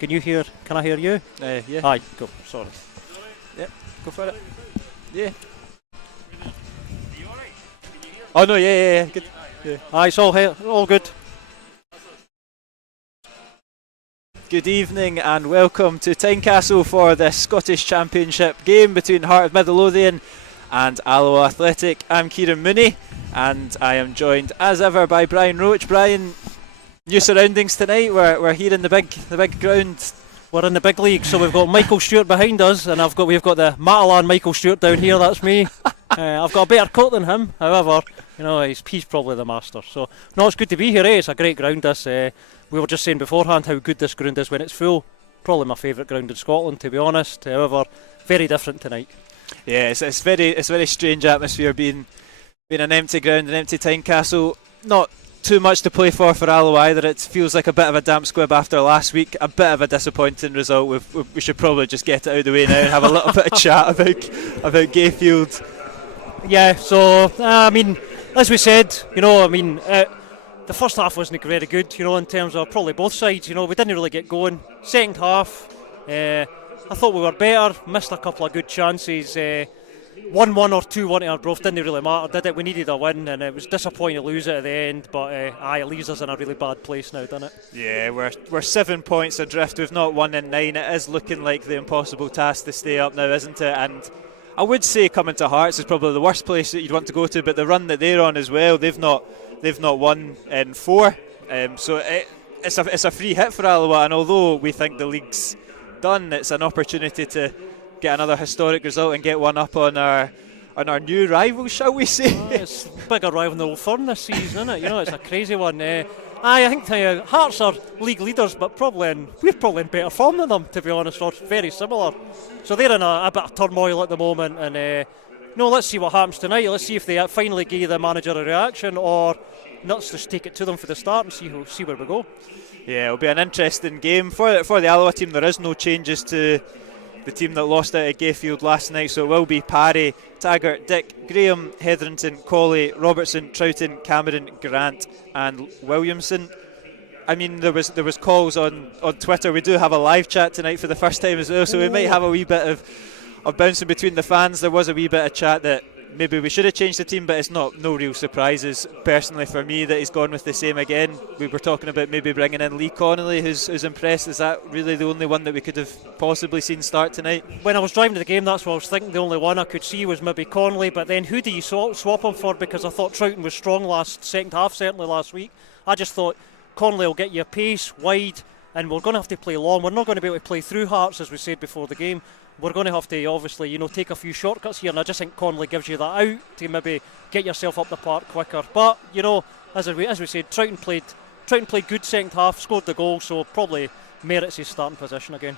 Can you hear? Can I hear you? Yeah. Aye, go. Sorry. Yeah, go for it. Yeah. Oh no, yeah. Good. Yeah. Aye, it's all here, all good. Good evening and welcome to Tynecastle for the Scottish Championship game between Heart of Midlothian and Alloa Athletic. I'm Kieran Mooney and I am joined as ever by Brian Roach. Brian, new surroundings tonight. We're here in the big ground. We're in the big league, so we've got Michael Stewart behind us, and we've got the Matalan Michael Stewart down here. That's me. I've got a better coat than him, however, he's probably the master. So no, it's good to be here. It's a great ground. This we were just saying beforehand how good this ground is when it's full. Probably my favourite ground in Scotland, to be honest. However, very different tonight. Yeah, it's very strange atmosphere being an empty ground, an empty Tynecastle. Not too much to play for Alloa either. It feels like a bit of a damp squib after last week. A bit of a disappointing result. We should probably just get it out of the way now and have a little bit of chat about Gayfield. Yeah, so as we said, the first half wasn't very good, in terms of probably both sides. We didn't really get going. Second half, I thought we were better. Missed a couple of good chances. 1-1 or 2-1 to Arbroath didn't really matter, did it? We needed a win, and it was disappointing to lose it at the end. But it leaves us in a really bad place now, doesn't it? Yeah, we're 7 points adrift. We've not won in 9. It is looking like the impossible task to stay up now, isn't it? And I would say coming to Hearts is probably the worst place that you'd want to go to, but the run that they're on as well, they've not won in 4, so it's a free hit for Alloa. And although we think the league's done, it's an opportunity to get another historic result and get one up on our new rivals, shall we say? It's a bigger rival than Old Firm this season, isn't it? It's a crazy one. I think Hearts are league leaders, but we're probably in better form than them, to be honest, or very similar. So they're in a bit of turmoil at the moment, and let's see what happens tonight. Let's see if they finally give the manager a reaction, or let's just take it to them for the start and see where we go. Yeah, it'll be an interesting game for the Alloa team. There is no changes to the team that lost out at Gayfield last night, so it will be Parry, Taggart, Dick, Graham, Hetherington, Colley, Robertson, Troughton, Cameron, Grant and Williamson. There was calls on Twitter. We do have a live chat tonight for the first time as well, so we might have a wee bit of bouncing between the fans. There was a wee bit of chat that maybe we should have changed the team, but it's no real surprises personally for me that he's gone with the same again. We were talking about maybe bringing in Lee Connolly, who's impressed. Is that really the only one that we could have possibly seen start tonight? When I was driving to the game, that's what I was thinking. The only one I could see was maybe Connolly, but then who do you swap him for? Because I thought Troughton was strong second half, certainly last week. I just thought Connolly will get you a pace, wide, and we're going to have to play long. We're not going to be able to play through Hearts, as we said before the game. We're going to have to obviously, take a few shortcuts here, and I just think Connolly gives you that out to maybe get yourself up the park quicker. But as we said, Troughton played good second half, scored the goal, so probably merits his starting position again.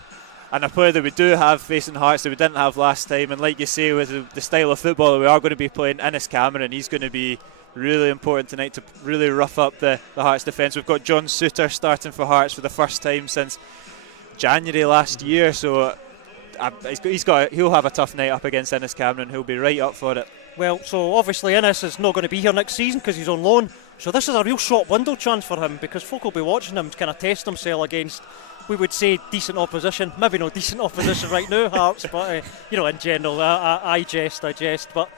And a player that we do have facing Hearts that we didn't have last time, and like you say, with the style of football that we are going to be playing, Innes Cameron, he's going to be really important tonight to really rough up the Hearts defence. We've got John Suter starting for Hearts for the first time since January last year, so he'll have a tough night up against Innes Cameron. He'll be right up for it. Well, so obviously Innes is not going to be here next season because he's on loan, so this is a real short window chance for him, because folk will be watching him to kind of test himself against, we would say, decent opposition. Maybe not decent opposition right now, Hearts, but in general, I jest. But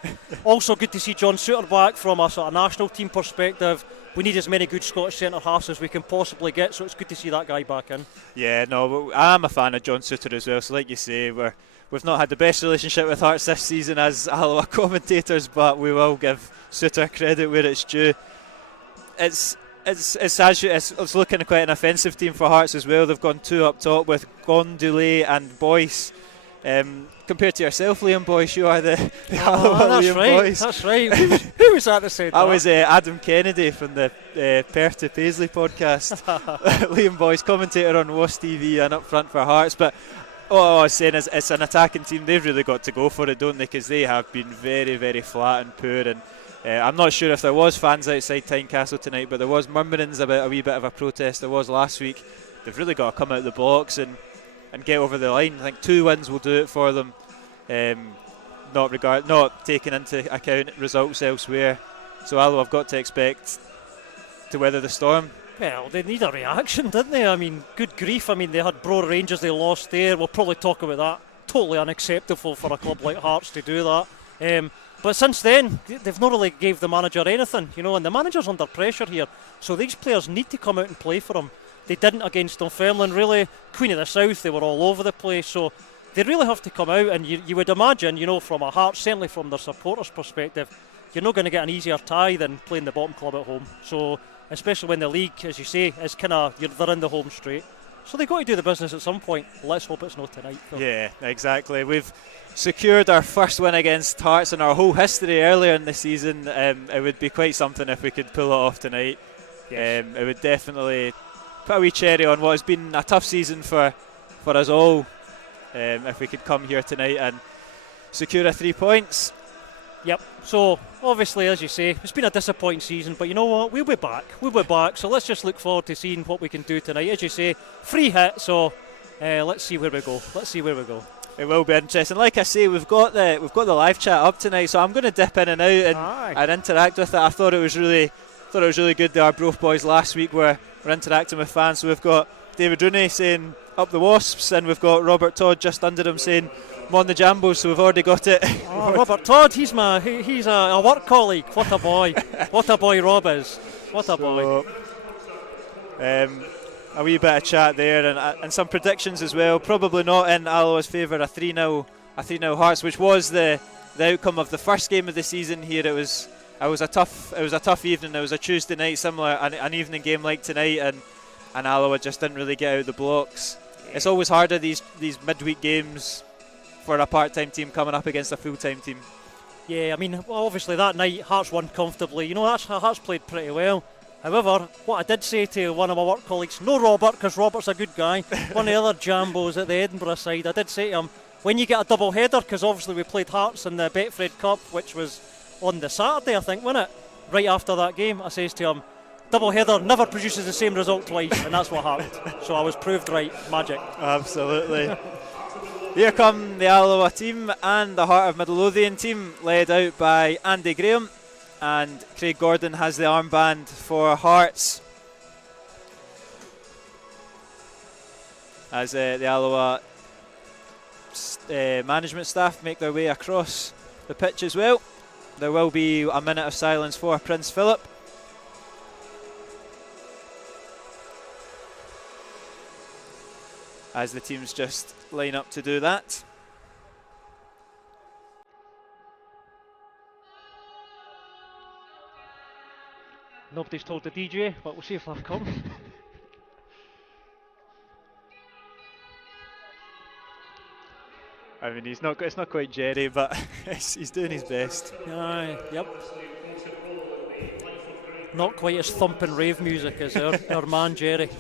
also good to see John Suter back from a sort of national team perspective. We need as many good Scottish centre halves as we can possibly get, so it's good to see that guy back in. Yeah, no, I'm a fan of John Suter as well. So like you say, we've not had the best relationship with Hearts this season as Alloa commentators, but we will give Suter credit where it's due. It's looking quite an offensive team for Hearts as well. They've gone 2 up top with Gondoulet and Boyce. Compared to yourself, Liam Boyce, you are the Alloa Liam Boyce. That's right. Who was that said that? I was Adam Kennedy from the Perth to Paisley podcast. Liam Boyce, commentator on WOS TV and up front for Hearts. But I was saying it's an attacking team. They've really got to go for it, don't they? Because they have been very, very flat and poor. And I'm not sure if there was fans outside Tynecastle tonight, but there was murmurings about a wee bit of a protest. There was last week. They've really got to come out the blocks and get over the line. I think 2 wins will do it for them. Not taking into account results elsewhere. So Alloa have got to expect to weather the storm Well, they need a reaction, didn't they? I mean, good grief. I mean, they had Bro Rangers, they lost there. We'll probably talk about that. Totally unacceptable for a club like Hearts to do that. But since then, they've not really gave the manager anything, and the manager's under pressure here. So these players need to come out and play for him. They didn't against Dunfermline, really. Queen of the South, they were all over the place. So they really have to come out, and you would imagine, from a Hearts, certainly from their supporters' perspective, you're not going to get an easier tie than playing the bottom club at home. So, especially when the league, as you say, is they're in the home straight. So they've got to do the business at some point. Let's hope it's not tonight, though. Yeah, exactly. We've secured our first win against Hearts in our whole history earlier in the season. It would be quite something if we could pull it off tonight. Yes. It would definitely put a wee cherry on what has been a tough season for us all. If we could come here tonight and secure 3 points. Yep. So obviously, as you say, it's been a disappointing season, but you know what? We'll be back. So let's just look forward to seeing what we can do tonight. As you say, free hit. So let's see where we go. It will be interesting. Like I say, we've got the live chat up tonight, so I'm going to dip in and out and interact with it. I thought it was really good. The Arbroath boys last week were interacting with fans. So we've got David Rooney saying up the Wasps, and we've got Robert Todd just under him saying I'm on the Jambos, so we've already got it. Oh, Robert Todd, he's a work colleague. What a boy. What a boy Rob is. What a boy. A wee bit of chat there and some predictions as well. Probably not in Alloa's favour. A 3-0 Hearts, which was the outcome of the first game of the season here. It was a tough evening. It was a Tuesday night, similar an evening game like tonight, and Alloa just didn't really get out the blocks. It's always harder these midweek games for a part-time team coming up against a full-time team. Yeah, I mean, obviously that night Hearts won comfortably. Hearts played pretty well. However, what I did say to one of my work colleagues, no Robert, because Robert's a good guy, one of the other Jambos at the Edinburgh side, I did say to him, when you get a double header, because obviously we played Hearts in the Betfred Cup, which was on the Saturday, I think, wasn't it? Right after that game, I says to him, double header never produces the same result twice, and that's what happened. So I was proved right. Magic. Absolutely. Here come the Alloa team and the Heart of Midlothian team, led out by Andy Graham, and Craig Gordon has the armband for Hearts. As the Alloa management staff make their way across the pitch as well. There will be a minute of silence for Prince Philip. As the teams just line up to do that. Nobody's told the DJ, but we'll see if they'll come. I mean, it's not quite Jerry, but he's doing his best. Aye, yep. Not quite as thumping rave music as our man Jerry.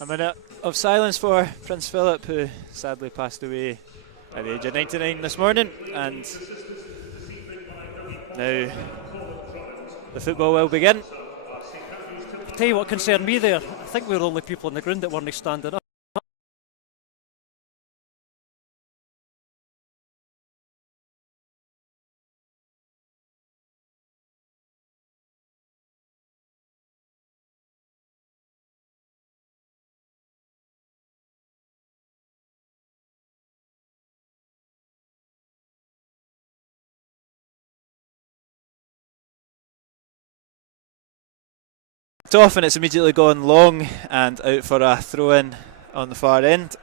A minute of silence for Prince Philip, who sadly passed away at the age of 99 this morning. And now the football will begin. tell you what concerned me there. I think we were the only people on the ground that weren't standing up. Off, and it's immediately gone long and out for a throw-in on the far end.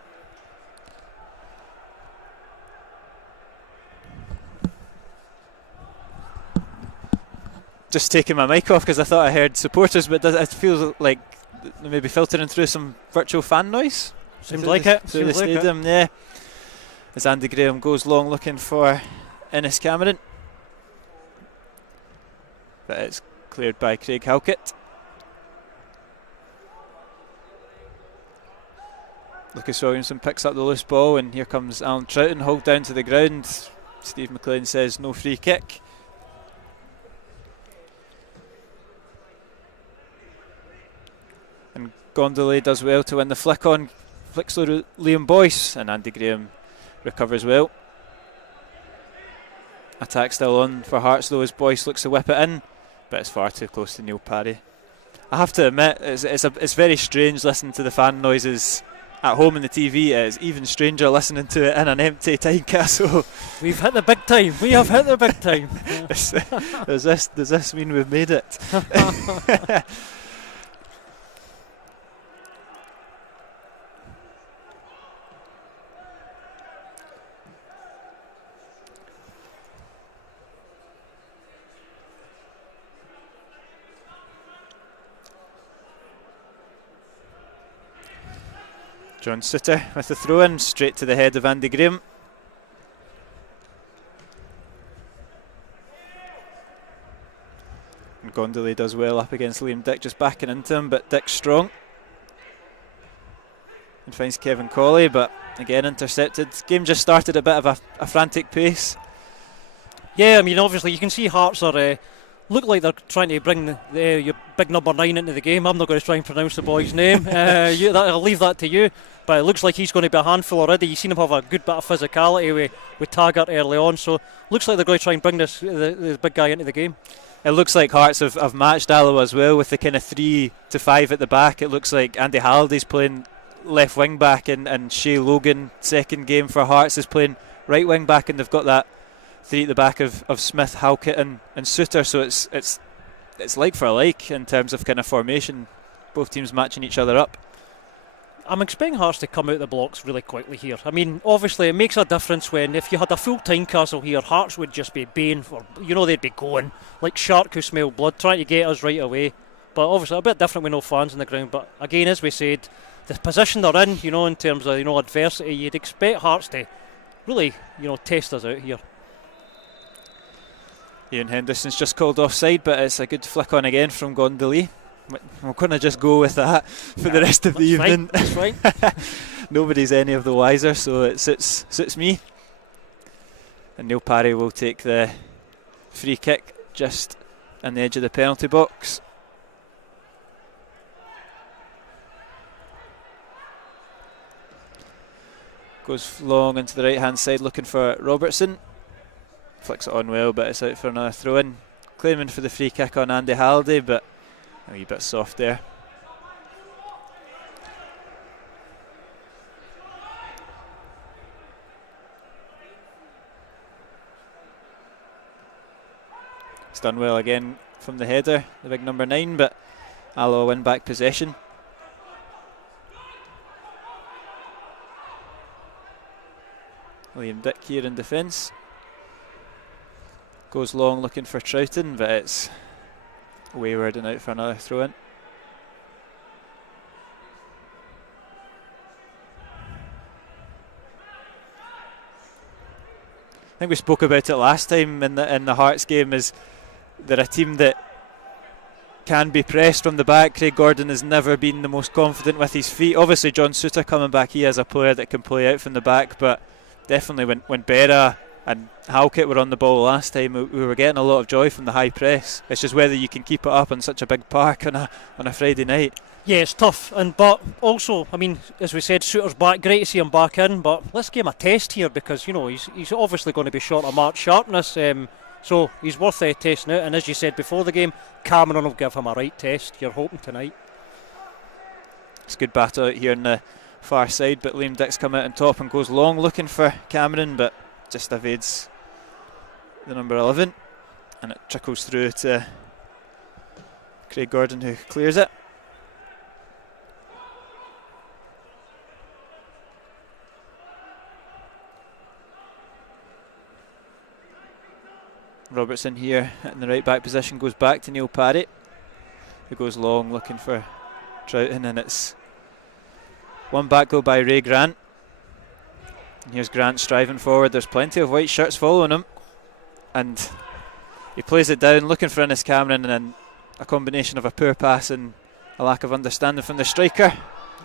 Just taking my mic off because I thought I heard supporters, but it feels like maybe filtering through some virtual fan noise. Seems like it. Through the stadium, yeah. As Andy Graham goes long looking for Innes Cameron. But it's cleared by Craig Halkett. Lucas Williamson picks up the loose ball, and here comes Alan Troughton, hauled down to the ground. Steve McLean says no free kick. And Gondole does well to win the flick on, flicks through Liam Boyce, and Andy Graham recovers well. Attack still on for Hearts though, as Boyce looks to whip it in, but it's far too close to Neil Parry. I have to admit, it's very strange listening to the fan noises at home on the TV. It is even stranger listening to it in an empty Tynecastle. We've hit the big time. We have hit the big time. Does this mean we've made it? John Sutter with the throw-in, straight to the head of Andy Graham. And Gondole does well up against Liam Dick, just backing into him, but Dick's strong. And finds Kevin Colley, but again intercepted. Game just started a bit of a frantic pace. Yeah, I mean, obviously you can see Hearts are look like they're trying to bring your big number 9 into the game. I'm not going to try and pronounce the boy's name. I'll leave that to you. But it looks like he's going to be a handful already. You've seen him have a good bit of physicality with Taggart early on. So looks like they're going to try and bring this big guy into the game. It looks like Hearts have matched Alloa as well with the kind of 3 to 5 at the back. It looks like Andy Halliday's playing left wing back, and Shea Logan, second game for Hearts, is playing right wing back, and they've got that 3 at the back of Smith, Halkett and Suter. So it's like for like in terms of kind of formation. Both teams matching each other up. I'm expecting Hearts to come out the blocks really quickly here. I mean, obviously it makes a difference when if you had a full Tynecastle here, Hearts would just be baying for, they'd be going like shark who smell blood, trying to get us right away. But obviously a bit different with no fans on the ground. But again, as we said, the position they're in, in terms of adversity, you'd expect Hearts to really, test us out here. Ian Henderson's just called offside, but it's a good flick on again from Gondole. We're going to just go with that for the rest of the evening. That's fine. Nobody's any of the wiser, so it suits me. And Neil Parry will take the free kick just on the edge of the penalty box. Goes long into the right hand side looking for Robertson. Flicks it on well, but it's out for another throw in. Claiming for the free kick on Andy Halliday, but a wee bit soft there. It's done well again from the header, the big number 9, but Alloa win back possession. Liam Dick here in defence. Goes long looking for Troughton, but it's wayward and out for another throw in. I think we spoke about it last time in the Hearts game, is they're a team that can be pressed from the back. Craig Gordon has never been the most confident with his feet. Obviously John Suter coming back, he is a player that can play out from the back, but definitely when Berra and Halkett were on the ball last time. We were getting a lot of joy from the high press. It's just whether you can keep it up on such a big park on a Friday night. Yeah, it's tough, but also, I mean, as we said, Souttar's back. Great to see him back in, but let's give him a test here because he's obviously going to be short of mark sharpness. So he's worth testing out. And as you said before the game, Cameron will give him a right test. You're hoping tonight. It's a good battle out here on the far side, but Liam Dix come out on top and goes long looking for Cameron, but just evades the number 11, and it trickles through to Craig Gordon, who clears it. Robertson here in the right back position goes back to Neil Parry, who goes long looking for Troughton, and it's one back goal by Ray Grant. And here's Grant striving forward. There's plenty of white shirts following him, and he plays it down looking for Innes Cameron, and then a combination of a poor pass and a lack of understanding from the striker.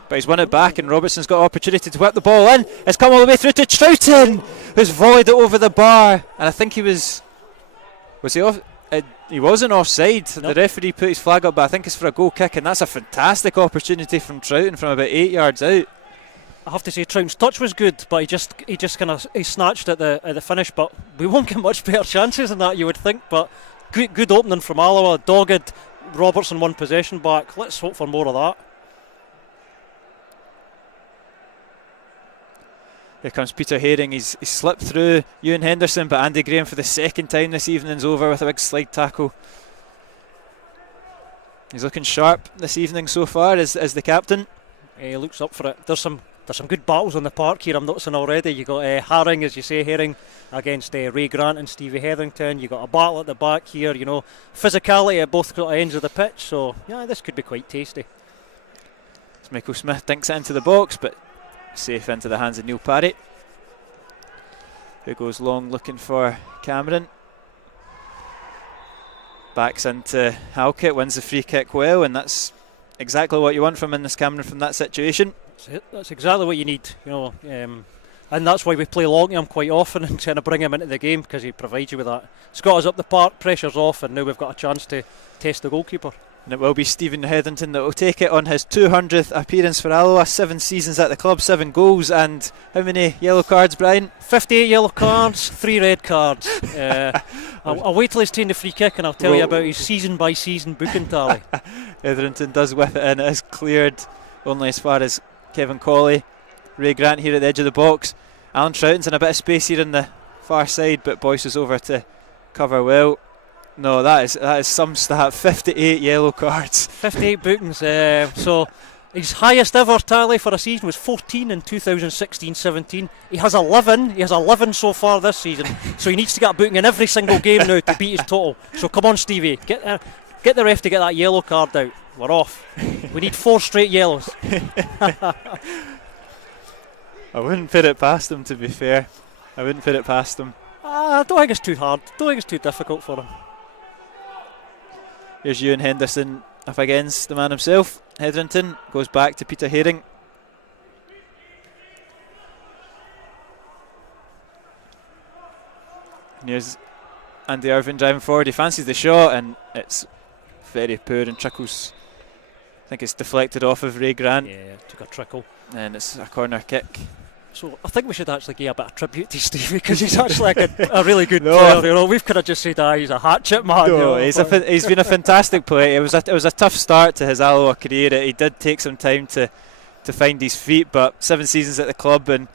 But he's won it back, and Robertson's got opportunity to whip the ball in. It's come all the way through to Troughton, who's volleyed it over the bar, and I think he was he off? He wasn't offside. Nope. The referee put his flag up, but I think it's for a goal kick, and that's a fantastic opportunity from Troughton from about 8 yards out. I have to say Troughton's touch was good, but he just kind of snatched at the finish. But we won't get much better chances than that, you would think. But good opening from Alloa, dogged. Robertson won possession back. Let's hope for more of that. Here comes Peter Haring. He's slipped through Ewan Henderson, but Andy Graham for the second time this evening's over with a big slide tackle. He's looking sharp this evening so far as the captain. He looks up for it. There's some good battles on the park here, I'm noticing already. You got Haring, as you say, Haring against Ray Grant and Stevie Hetherington. You got a battle at the back here, physicality at both ends of the pitch. So yeah, this could be quite tasty. As Michael Smith dinks it into the box, but safe into the hands of Neil Parry, who goes long looking for Cameron. Backs into Halkett, wins the free kick well, and that's exactly what you want from Innes Cameron from that situation. That's exactly what you need, and that's why we play long to him quite often and trying to bring him into the game, because he provides you with that. He's got us up the park, pressure's off, and now we've got a chance to test the goalkeeper. And it will be Stephen Hetherington that will take it on his 200th appearance for Alloa. 7 seasons at the club, 7 goals, and how many yellow cards, Brian? 58 yellow cards, 3 red cards. I'll wait till he's taking the free kick and I'll tell you about his season by season booking tally. Hetherington does whip it in. It is cleared only as far as Kevin Colley. Ray Grant here at the edge of the box. Alan Troughton's in a bit of space here on the far side, but Boyce is over to cover well. No, that is some stat. 58 yellow cards. 58 bookings. So his highest ever tally for a season was 14 in 2016-17. He has 11. He has 11 so far this season. So he needs to get a booking in every single game now to beat his total. So come on, Stevie, get the ref to get that yellow card out. We're off. We need 4 straight yellows. I wouldn't put it past him, to be fair. I wouldn't put it past him. I don't think it's too hard. Don't think it's too difficult for him. Here's Ewan Henderson up against the man himself. Hetherington goes back to Peter Haring. And here's Andy Irvine driving forward. He fancies the shot, and it's very poor and trickles. I think it's deflected off of Ray Grant. Yeah, took a trickle. And it's a corner kick. So I think we should actually give a bit of tribute to Stevie, because he's actually like a really good player. We've kind of just said he's a hat-chip man. No, he's been a fantastic player. It was a tough start to his Alloa career. He did take some time to find his feet, but 7 seasons at the club and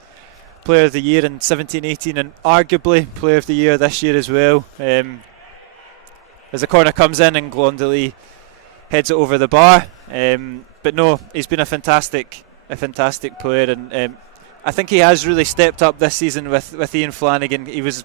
Player of the Year in 17-18, and arguably Player of the Year this year as well. As the corner comes in and Glendale heads it over the bar, but no, he's been a fantastic player, and I think he has really stepped up this season with Ian Flanagan. He was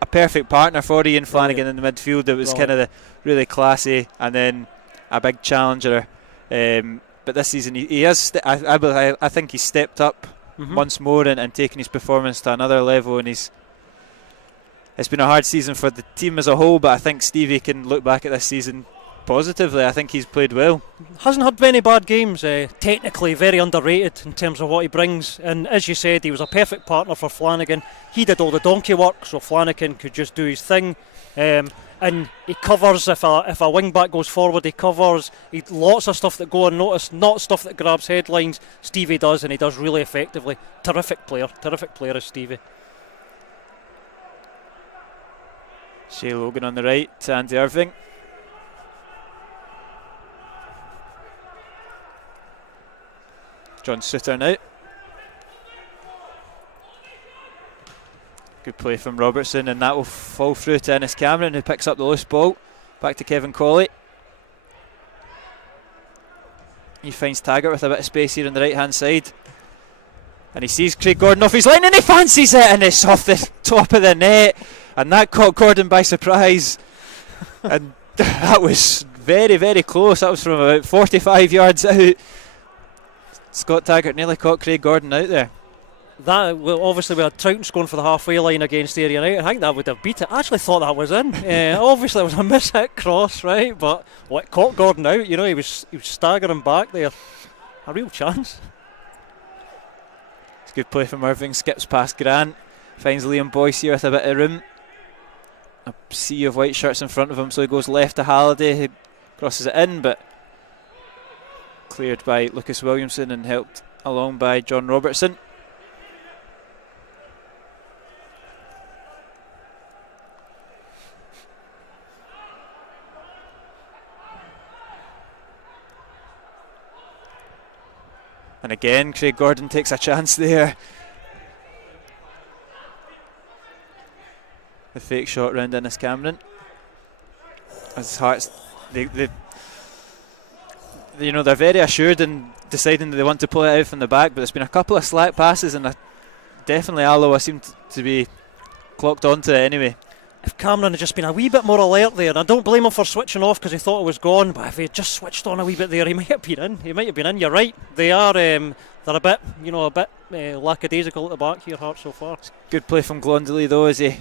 a perfect partner for Ian Flanagan in the midfield. It was kind of really classy, and then a big challenger. But this season he has. I think he's stepped up once more and taken his performance to another level. And it's been a hard season for the team as a whole. But I think Stevie can look back at this season positively. I think he's played well. Hasn't had many bad games. Technically very underrated in terms of what he brings. And as you said, he was a perfect partner for Flanagan. He did all the donkey work, so Flanagan could just do his thing. And he covers if a wing back goes forward. He covers. Lots of stuff that go unnoticed, not stuff that grabs headlines. Stevie does, and he does really effectively. Terrific player is Stevie. Shea Logan on the right to Andy Irving. John Suter now. Good play from Robertson, and that will fall through to Ennis Cameron, who picks up the loose ball. Back to Kevin Colley. He finds Taggart with a bit of space here on the right hand side, and he sees Craig Gordon off his line, and he fancies it, and it's off the top of the net, and that caught Gordon by surprise. And that was very, very close. That was from about 45 yards out. Scott Taggart nearly caught Craig Gordon out there. Obviously we had Troughton scoring for the halfway line against Ayr United. I think that would have beat it. I actually thought that was in. Obviously it was a miss-hit cross, right? But it caught Gordon out. You know, he was staggering back there. A real chance. It's good play from Irving. Skips past Grant. Finds Liam Boyce here with a bit of room. A sea of white shirts in front of him, so he goes left to Halliday, who crosses it in, but cleared by Lucas Williamson and helped along by John Robertson. And again, Craig Gordon takes a chance there. The fake shot round Ennis Cameron. As Hearts, they're very assured in deciding that they want to pull it out from the back, but there's been a couple of slack passes, and definitely Alloa seemed to be clocked onto it anyway. If Cameron had just been a wee bit more alert there, and I don't blame him for switching off because he thought it was gone, but if he had just switched on a wee bit there, he might have been in. You're right. They are. They're a bit lackadaisical at the back here, Hearts, so far. Good play from Glondley though, as he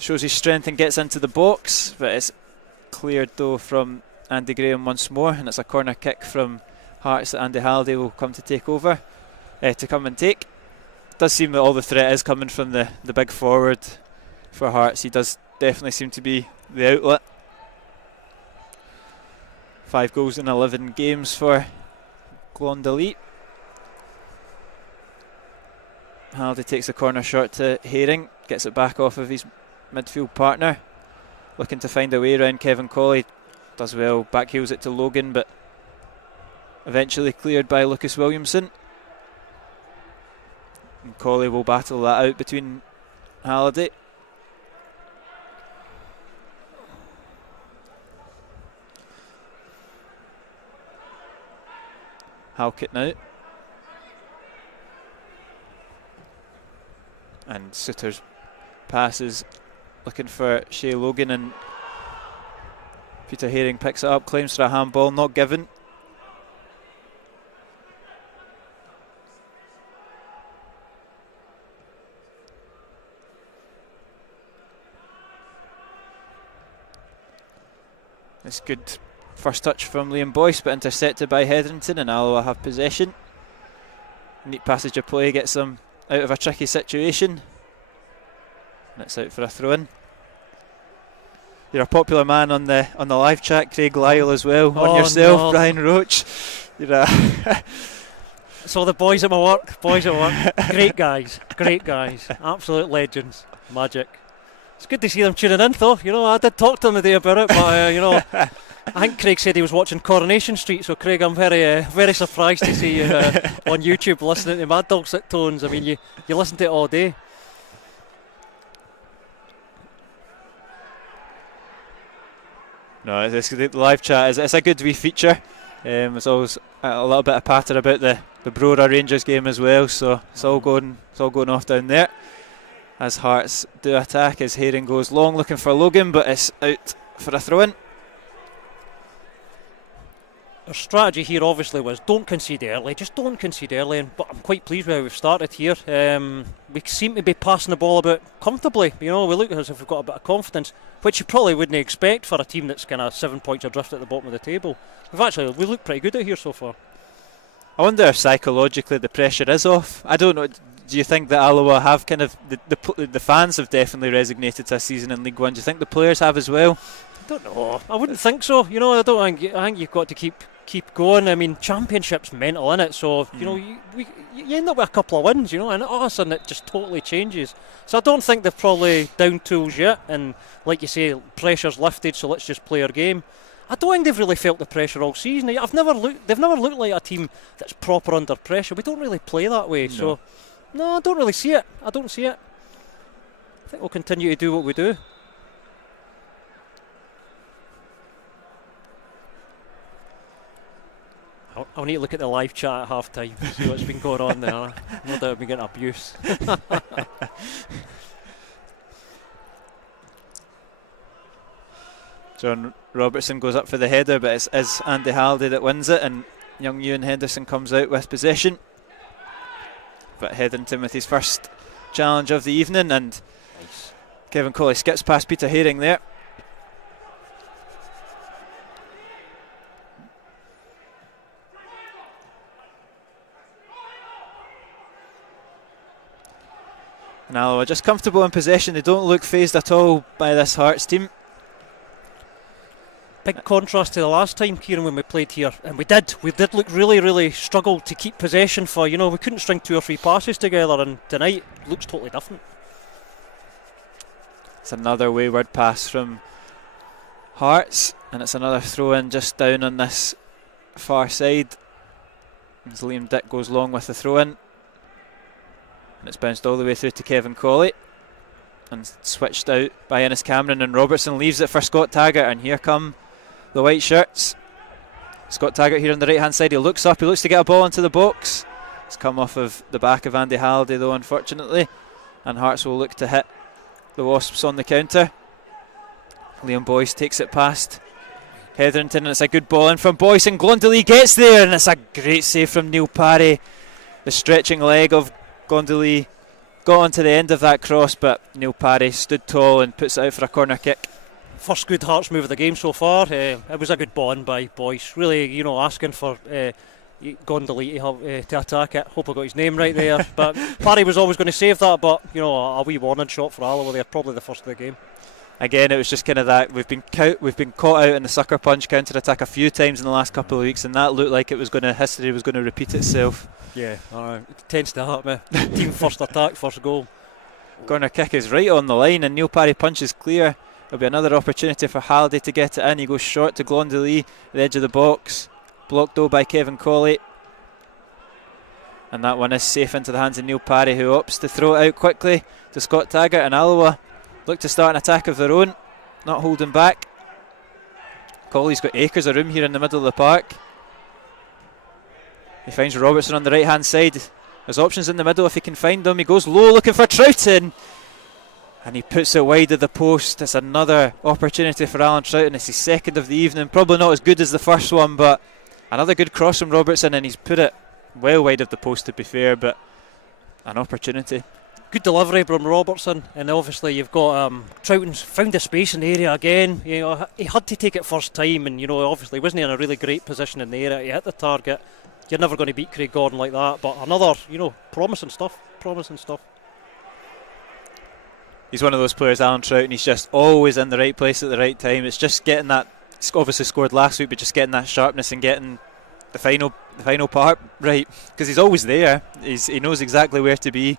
shows his strength and gets into the box, but it's cleared though from Andy Graham once more, and it's a corner kick from Hearts that Andy Halliday will come to take over, to come and take. It does seem that all the threat is coming from the big forward for Hearts. He does definitely seem to be the outlet. 5 goals in 11 games for Glondley. Halliday takes the corner shot to Herring, gets it back off of his midfield partner, looking to find a way around Kevin Colley. Does well, backheels it to Logan, but eventually cleared by Lucas Williamson. And Colley will battle that out between Halliday. Halkett now. And Suter's passes looking for Shea Logan, and Peter Herring picks it up, claims for a handball, not given. It's good first touch from Liam Boyce, but intercepted by Hetherington, and Alloa have possession. Neat passage of play gets them out of a tricky situation, and it's out for a throw-in. You're a popular man on the live chat, Craig Lyle, as well. On yourself, no. Brian Roach. So the boys at work. Great guys, absolute legends, magic. It's good to see them tuning in, though. I did talk to them today about it, but I think Craig said he was watching Coronation Street. So Craig, I'm very, very surprised to see you on YouTube listening to my dulcet tones. I mean, you listen to it all day. No, the live chat it's a good wee feature. There's always a little bit of patter about the Brora Rangers game as well, so it's all going off down there. As Hearts do attack, as Herring goes long looking for Logan, but it's out for a throw-in. Our strategy here obviously was don't concede early, but I'm quite pleased with how we've started here. we seem to be passing the ball about comfortably. We look as if we've got a bit of confidence, which you probably wouldn't expect for a team that's kind of 7 points adrift at the bottom of the table. We look pretty good out here so far. I wonder if psychologically the pressure is off. I don't know. Do you think that Alloa have kind of the fans have definitely resignated this season in League One? Do you think the players have as well? I don't know. I wouldn't think so. I think you've got to keep going. I mean, Championship's mental, innit? So you end up with a couple of wins, and all of a sudden it just totally changes. So I don't think they've probably down tools yet. And like you say, pressure's lifted, so let's just play our game. I don't think they've really felt the pressure all season. They've never looked like a team that's proper under pressure. We don't really play that way. No. So no, I don't really see it. I don't see it. I think we'll continue to do what we do. I'll need to look at the live chat at half time, see what's been going on there. No doubt I've been getting abuse. John Robertson goes up for the header, but it's Andy Halliday that wins it, and young Ewan Henderson comes out with possession. But Hetherington with his first challenge of the evening, and nice. Kevin Colley skips past Peter Haring there. And Alloa just comfortable in possession. They don't look phased at all by this Hearts team. Big contrast to the last time, Kieran, when we played here, and we did look really, really struggle to keep possession for, we couldn't string 2 or 3 passes together, and tonight looks totally different. It's another wayward pass from Hearts, and it's another throw in just down on this far side. As Liam Dick goes long with the throw in, and it's bounced all the way through to Kevin Colley and switched out by Ennis Cameron, and Robertson leaves it for Scott Taggart, and here come the white shirts. Scott Taggart here on the right hand side. He looks up, he looks to get a ball into the box. It's come off of the back of Andy Halliday though, unfortunately, and Hearts will look to hit the Wasps on the counter. Liam Boyce takes it past Hetherington, and it's a good ball in from Boyce, and Glondaley gets there, and it's a great save from Neil Parry. The stretching leg of Glondaley got onto the end of that cross, but Neil Parry stood tall and puts it out for a corner kick. First good Hearts move of the game so far. It was a good ball in by Boyce. Really, asking for Glondaley to attack it. Hope I got his name right there. But Parry was always going to save that, but a wee warning shot for Alloa there, probably the first of the game. Again, it was just kind of that we've been caught out in the sucker punch counter attack a few times in the last couple of weeks, and that looked like history was going to repeat itself. Yeah, it tends to happen. Team first attack, first goal. Corner kick is right on the line, and Neil Parry punches clear. There'll be another opportunity for Halliday to get it in. He goes short to Glondaley at the edge of the box, blocked though by Kevin Colley, and that one is safe into the hands of Neil Parry, who opts to throw it out quickly to Scott Taggart, and Alloa look to start an attack of their own, not holding back. Colley's got acres of room here in the middle of the park. He finds Robertson on the right hand side. There's options in the middle if he can find them. He goes low looking for Troughton, and he puts it wide of the post. It's another opportunity for Alan Troughton. It's his second of the evening, probably not as good as the first one, but another good cross from Robertson, and he's put it well wide of the post, to be fair, but an opportunity. Good delivery from Robertson, and obviously you've got Troughton's found a space in the area again. He had to take it first time, and obviously wasn't he in a really great position in the area. He hit the target. You're never going to beat Craig Gordon like that, but another, promising stuff. He's one of those players, Alan Troughton. He's just always in the right place at the right time. It's just getting that. He's obviously scored last week, but just getting that sharpness and getting the final part right, because he's always there. He knows exactly where to be.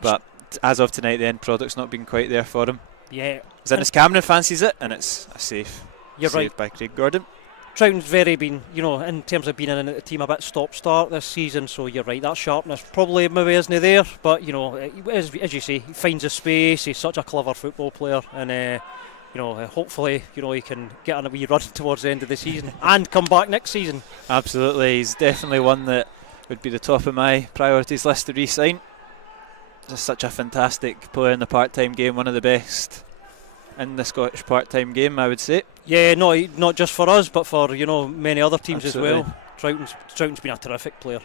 But as of tonight, the end product's not been quite there for him. Yeah. Dennis Cameron fancies it, and it's a safe. You're saved right by Craig Gordon. Troughton's very been, in terms of being in the team, a bit stop-start this season, so you're right, that sharpness probably maybe isn't there, but, as you say, he finds a space, he's such a clever football player, and, hopefully, he can get on a wee run towards the end of the season and come back next season. Absolutely, he's definitely one that would be the top of my priorities list to re-sign. Just such a fantastic player in the part-time game, one of the best in the Scottish part-time game, I would say. Yeah, not just for us, but for many other teams. Absolutely. As well. Troughton's been a terrific player.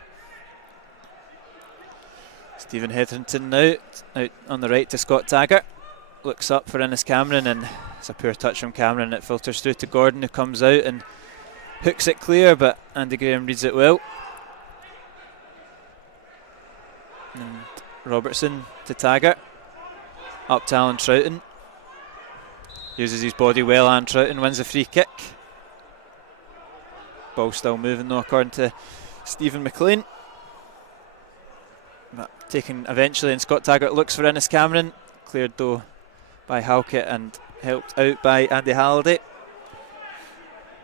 Stephen Hetherington now out on the right to Scott Taggart. Looks up for Innes Cameron, and it's a poor touch from Cameron. It filters through to Gordon, who comes out and hooks it clear, but Andy Graham reads it well. And Robertson to Taggart. Up to Alan Troughton. Uses his body well, and Troughton wins a free kick. Ball still moving though, according to Stephen McLean. But taken eventually, and Scott Taggart looks for Innes Cameron. Cleared though by Halkett and helped out by Andy Halliday.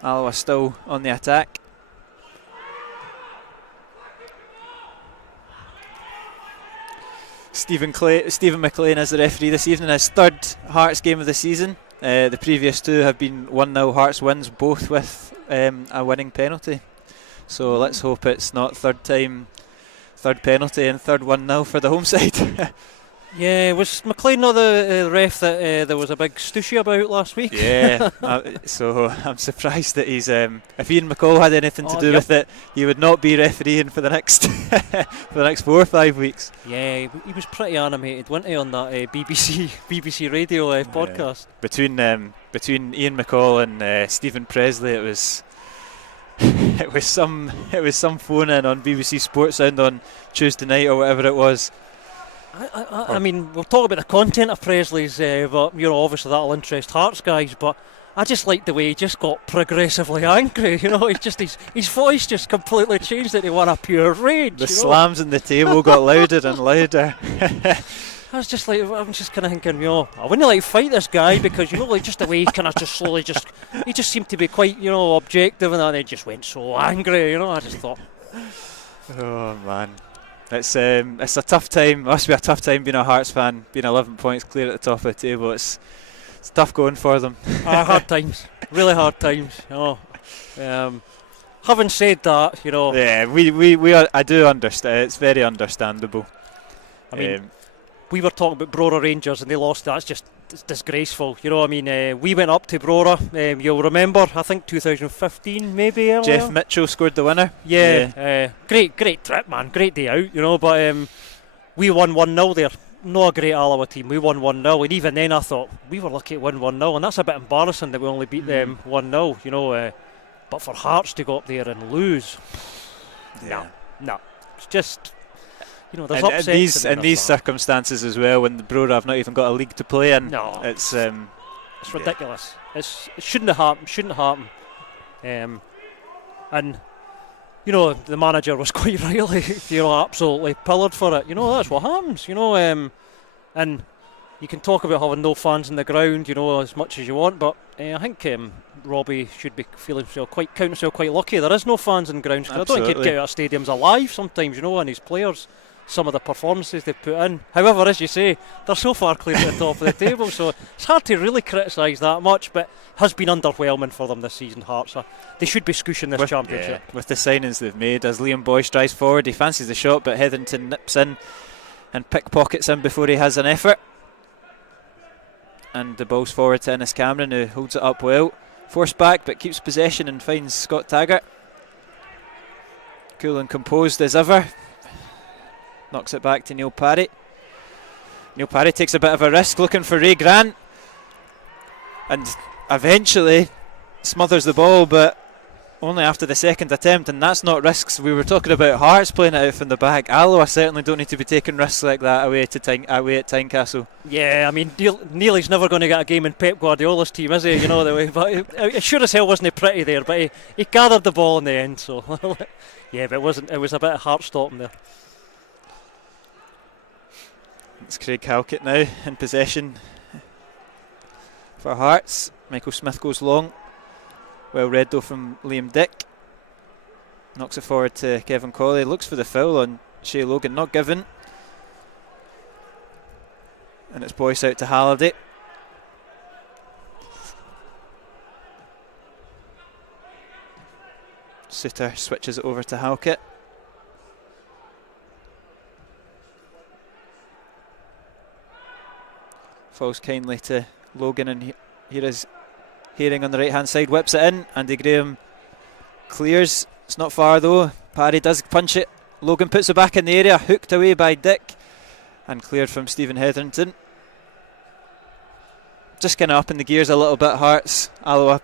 Alloa still on the attack. Stephen McLean is the referee this evening, his third Hearts game of the season. The previous two have been 1-0 Hearts wins, both with a winning penalty. So let's hope it's not third penalty and third 1-0 for the home side. Yeah, was McLean not the ref that there was a big stooshy about last week? Yeah, so I'm surprised that he's. If Ian McCall had anything to do with it, he would not be refereeing for the next 4 or 5 weeks. Yeah, he was pretty animated, wasn't he, on that BBC Radio podcast? Between Ian McCall and Stephen Presley, it was. It was some phone in on BBC Sports Sound on Tuesday night or whatever it was. I mean, we'll talk about the content of Presley's, but obviously that'll interest Hearts guys. But I just like the way he just got progressively angry. His voice just completely changed into one of pure rage. The slams on the table got louder and louder. I was just like, I'm just kind of thinking, I wouldn't like fight this guy because like just the way he kind of just slowly he just seemed to be quite objective, and then he just went so angry. I just thought, oh man. It's a tough time. Must be a tough time being a Hearts fan, being 11 points clear at the top of the table. It's tough going for them. Hard times, really hard times. Having said that, yeah, we are, I do understand. It's very understandable. I mean, we were talking about Brora Rangers and they lost. It's disgraceful. We went up to Brora. You'll remember, I think 2015 maybe earlier. Jeff Mitchell scored the winner. Yeah. Great trip, man. Great day out, But we won 1-0 there. Not a great Alloa team. We won 1-0, and even then I thought we were lucky to win 1-0, and that's a bit embarrassing that we only beat them 1-0. But for Hearts to go up there and lose, no, it's just. There's upsets in these circumstances as well, when the Brora have not even got a league to play in. No, it's ridiculous. It shouldn't have happened. And the manager was quite rightly, absolutely pillared for it. That's what happens. And you can talk about having no fans in the ground, as much as you want, but I think Robbie should be count himself quite lucky. There is no fans in the grounds. I don't think he'd get out of stadiums alive sometimes, and his players. Some of the performances they've put in. However, as you say, they're so far clear at the top of the table, so it's hard to really criticise that much, but has been underwhelming for them this season, Hearts. They should be scoosing this championship. Yeah, with the signings they've made, as Liam Boy strides forward, he fancies the shot, but Hetherington nips in and pickpockets him before he has an effort. And the ball's forward to Innes Cameron, who holds it up well. Forced back, but keeps possession and finds Scott Taggart. Cool and composed as ever. Knocks it back to Neil Parry. Neil Parry takes a bit of a risk looking for Ray Grant, and eventually smothers the ball, but only after the second attempt, and that's not risks. We were talking about Hearts playing it out from the back. Alloa certainly don't need to be taking risks like that away at Tynecastle. Yeah, I mean, Neely's never going to get a game in Pep Guardiola's team, is he? The way, but it sure as hell wasn't pretty there, but he gathered the ball in the end, so yeah, but it was a bit of heart stopping there. It's Craig Halkett now in possession for Hearts. Michael Smith goes long. Well read though from Liam Dick. Knocks it forward to Kevin Colley. Looks for the foul on Shea Logan. Not given. And it's Boyce out to Halliday. Suter switches it over to Halkett. Falls kindly to Logan, and here is Herring on the right hand side, whips it in. Andy Graham clears, it's not far though. Parry does punch it, Logan puts it back in the area, hooked away by Dick. and cleared from Stephen Hetherington. Just kind of up in the gears a little bit, Hearts. Alloa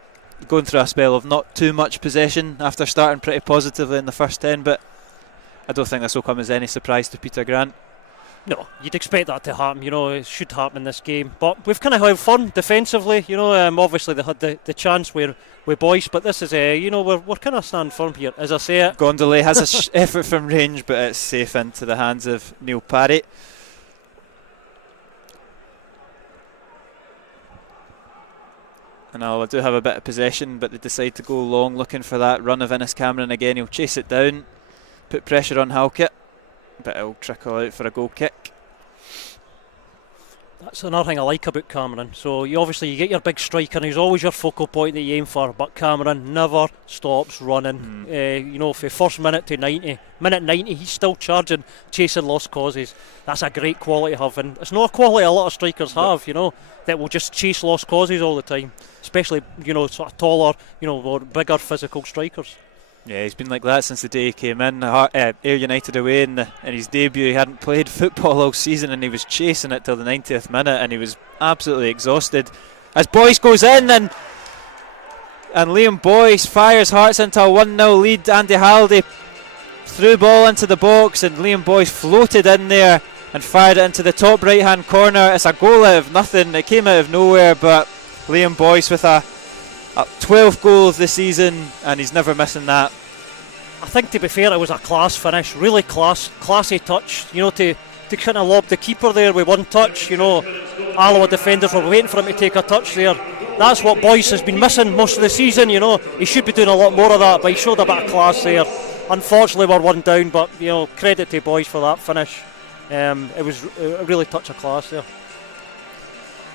going through a spell of not too much possession after starting pretty positively in the first 10, but I don't think this will come as any surprise to Peter Grant. No, you'd expect that to happen, it should happen in this game. But we've kind of had fun defensively, obviously they had the chance with Boyce, but this is, we're kind of standing firm here, as I say it. Gondole has an effort from range, but it's safe into the hands of Neil Parry. And Alloa do have a bit of possession, but they decide to go long, looking for that run of Innes Cameron again. He'll chase it down, put pressure on Halkett, but it'll trickle out for a goal kick. That's another thing I like about Cameron. So you get your big striker, and he's always your focal point that you aim for, but Cameron never stops running. For first minute to 90, minute 90, he's still charging, chasing lost causes. That's a great quality to have, and it's not a quality a lot of strikers have, that will just chase lost causes all the time, especially, sort of taller, more bigger physical strikers. Yeah, he's been like that since the day he came in. Ayr United away in his debut. He hadn't played football all season, and he was chasing it till the 90th minute, and he was absolutely exhausted. As Boyce goes in, and Liam Boyce fires Hearts into a 1-0 lead. Andy Halliday threw ball into the box, and Liam Boyce floated in there and fired it into the top right hand corner. It's a goal out of nothing. It came out of nowhere, but Liam Boyce with a 12 goals this season, and he's never missing that. I think, to be fair, it was a class finish, really classy touch, to kind of lob the keeper there with one touch. Alloa defenders were waiting for him to take a touch there. That's what Boyce has been missing most of the season. He should be doing a lot more of that, but he showed a bit of class there. Unfortunately, we're one down, but credit to Boyce for that finish. It was a really touch of class there.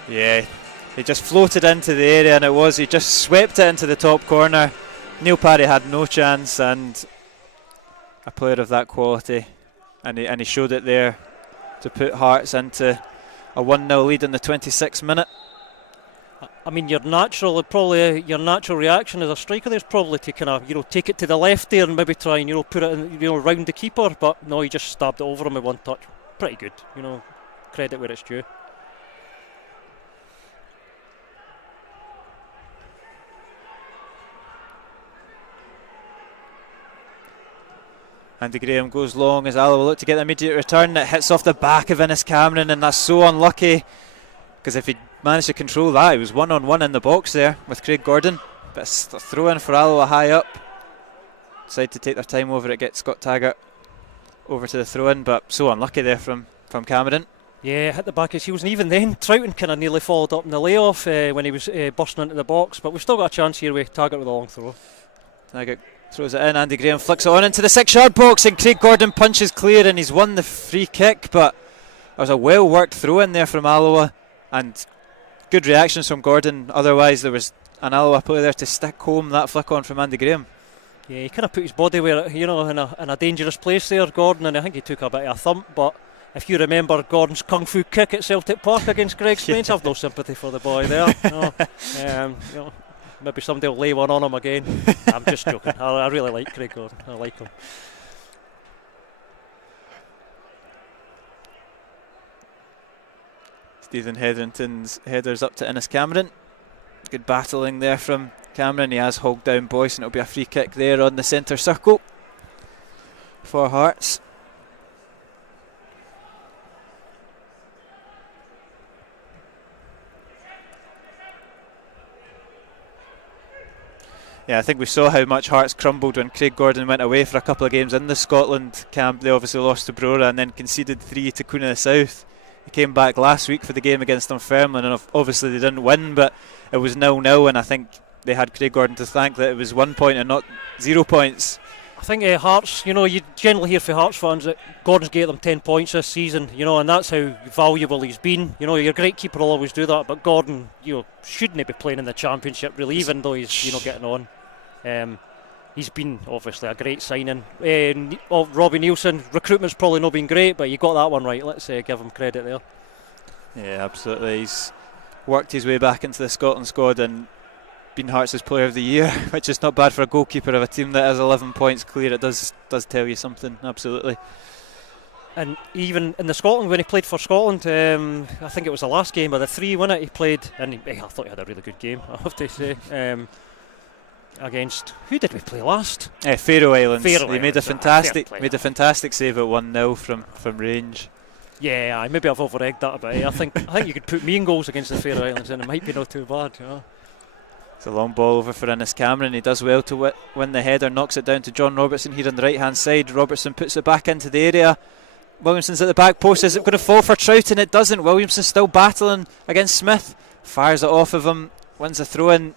Yeah, he just floated into the area, and he just swept it into the top corner. Neil Parry had no chance, and a player of that quality, and he showed it there to put Hearts into a 1-0 lead in the 26th minute. I mean, your natural reaction as a striker is probably to kind of take it to the left there and maybe try and put it in, round the keeper, but no, he just stabbed it over him with one touch. Pretty good, credit where it's due. Andy Graham goes long as Alloa look to get the immediate return. It hits off the back of Innes Cameron, and that's so unlucky, because if he managed to control that, he was one-on-one in the box there with Craig Gordon. But it's a throw in for Alloa high up. Decide to take their time over it, get Scott Taggart over to the throw-in, but so unlucky there from Cameron. Yeah, hit the back of his heels, and even then Troughton kind of nearly followed up in the layoff when he was bursting into the box, but we've still got a chance here with Taggart with a long throw. Taggart throws it in, Andy Graham flicks it on into the 6-yard box, and Craig Gordon punches clear, and he's won the free kick, but there was a well worked throw in there from Alloa, and good reactions from Gordon. Otherwise there was an Alloa player there to stick home that flick on from Andy Graham. Yeah, he kind of put his body where in a dangerous place there, Gordon, and I think he took a bit of a thump, but if you remember Gordon's kung fu kick at Celtic Park against Greg Spence, I've no sympathy for the boy there. Maybe somebody will lay one on him again. I'm just joking. I really like Craig Gordon. I like him. Stephen Hetherington's headers up to Innes Cameron. Good battling there from Cameron. He has hogged down Boyce, and it'll be a free kick there on the centre circle for Hearts. Yeah, I think we saw how much Hearts crumbled when Craig Gordon went away for a couple of games in the Scotland camp. They obviously lost to Brora and then conceded 3 to Queen of the South. He came back last week for the game against Dunfermline, and obviously they didn't win, but it was 0-0, and I think they had Craig Gordon to thank that it was 1 point and not 0 points. I think Hearts, you generally hear from Hearts fans that Gordon's get them 10 points this season, and that's how valuable he's been. Your great keeper will always do that, but Gordon, shouldn't be playing in the Championship really, even though he's, getting on. He's been obviously a great signing. Robbie Nielsen, recruitment's probably not been great, but you got that one right. Let's give him credit there. Yeah, absolutely. He's worked his way back into the Scotland squad and been Hearts' Player of the Year, which is not bad for a goalkeeper of a team that has 11 points clear. It does tell you something, absolutely. And even in the Scotland, when he played for Scotland, I think it was the last game of the 3, wasn't it? He played, and I thought he had a really good game, I have to say. Against, who did we play last? Faroe Islands. He Islands. made a fantastic save at 1-0 from range. Yeah, maybe I've over-egged that a bit. I think you could put me in goals against the Faroe Islands, and it might be not too bad. It's a long ball over for Innes Cameron. He does well to win the header, knocks it down to John Robertson here on the right-hand side. Robertson puts it back into the area. Williamson's at the back post. Is it going to fall for Troughton? It doesn't. Williamson still battling against Smith. Fires it off of him. Wins a throw-in.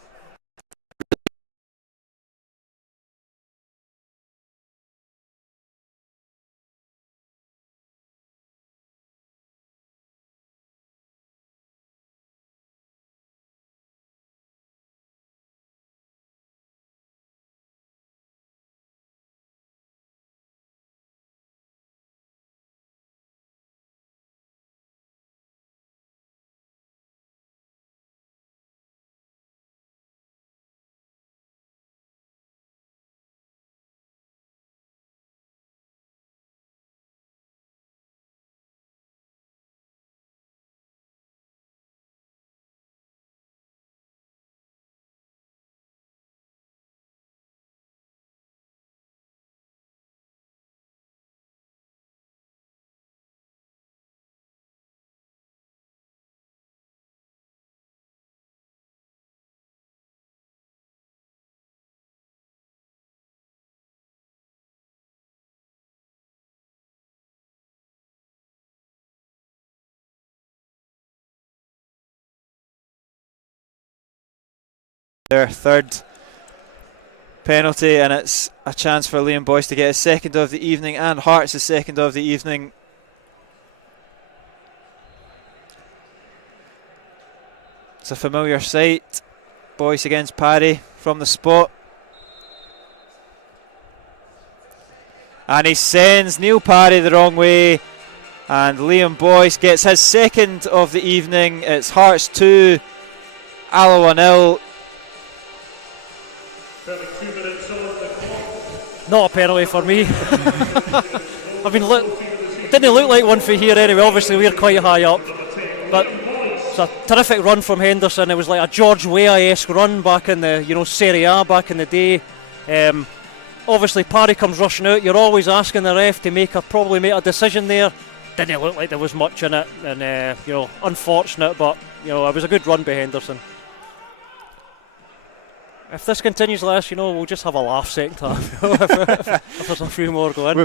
Their third penalty, and it's a chance for Liam Boyce to get his second of the evening, and Hearts his second of the evening. It's a familiar sight. Boyce against Parry from the spot, and he sends Neil Parry the wrong way, and Liam Boyce gets his second of the evening. It's Hearts 2, Alloa 0. Not a penalty for me. I mean, it didn't look like one for here anyway. Obviously, we're quite high up, but it's a terrific run from Henderson. It was like a George Weah-esque run back in the Serie A back in the day. Obviously, Parry comes rushing out. You're always asking the ref to probably make a decision there. Didn't look like there was much in it, and unfortunate, but it was a good run by Henderson. If this continues like this, we'll just have a laugh second half. if there's a few more going.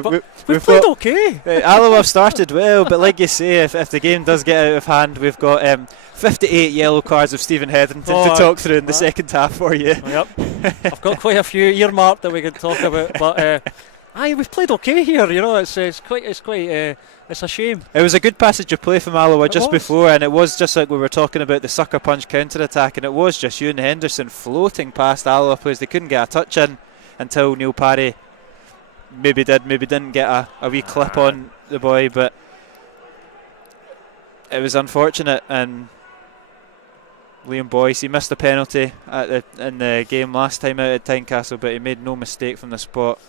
We've played okay. Alloa have started well, but like you say, if the game does get out of hand, we've got 58 yellow cards of Stephen Hetherington to talk through in the second half for you. Yep. I've got quite a few earmarked that we can talk about, but we've played okay here. It's a shame. It was a good passage of play from Alloa just before, and it was just like we were talking about the sucker punch counter attack, and it was just Ewan Henderson floating past Alloa players. They couldn't get a touch in until Neil Parry maybe didn't get a wee clip on the boy, but it was unfortunate. And Liam Boyce, he missed the penalty in the game last time out at Tynecastle, but he made no mistake from the spot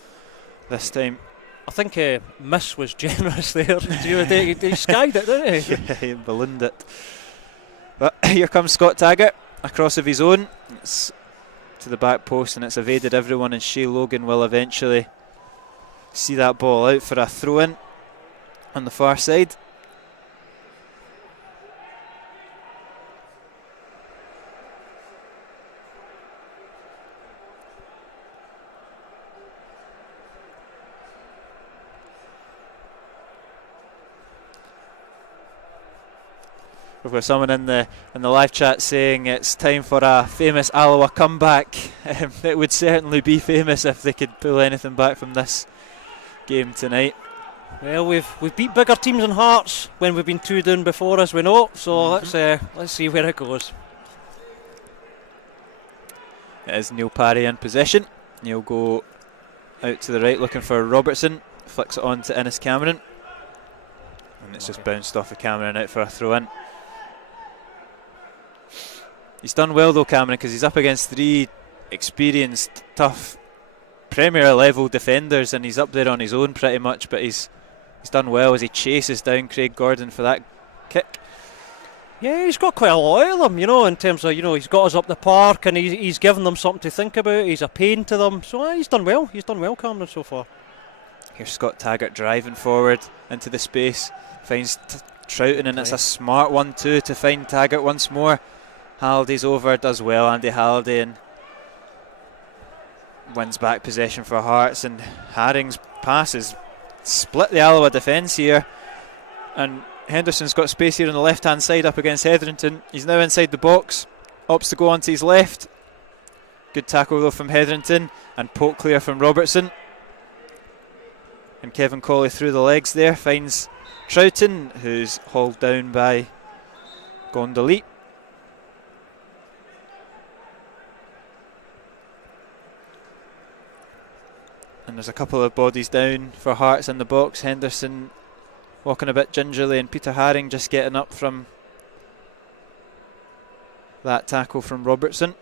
this time. I think Miss was generous there. He skied it, didn't he? Yeah, he ballooned it. But here comes Scott Taggart, a cross of his own. It's to the back post, and it's evaded everyone, and Shea Logan will eventually see that ball out for a throw-in on the far side. We've got someone in the live chat saying it's time for a famous Alloa comeback. It would certainly be famous if they could pull anything back from this game tonight. Well, we've beat bigger teams than Hearts when we've been 2 down before, as we know. So let's see where it goes. It is Neil Parry in possession. He'll go out to the right looking for Robertson. Flicks it on to Innes Cameron, and it's just bounced off of Cameron out for a throw in. He's done well though, Cameron, because he's up against 3 experienced, tough Premier level defenders, and he's up there on his own pretty much, but he's He's done well as he chases down Craig Gordon for that kick. Yeah, he's got quite a lot out of them, in terms of, he's got us up the park and he's given them something to think about. He's a pain to them. So he's done well. He's done well, Cameron, so far. Here's Scott Taggart driving forward into the space. Finds Troughton, and it's a smart 1-2 to find Taggart once more. Halliday's over, does well, Andy Halliday, and wins back possession for Hearts. And Haring's passes split the Alloa defence here. And Henderson's got space here on the left hand side up against Hetherington. He's now inside the box, opts to go onto his left. Good tackle though from Hetherington, and poke clear from Robertson. And Kevin Colley through the legs there, finds Troughton, who's hauled down by Gondoli. And there's a couple of bodies down for Hearts in the box. Henderson walking a bit gingerly, and Peter Haring just getting up from that tackle from Robertson.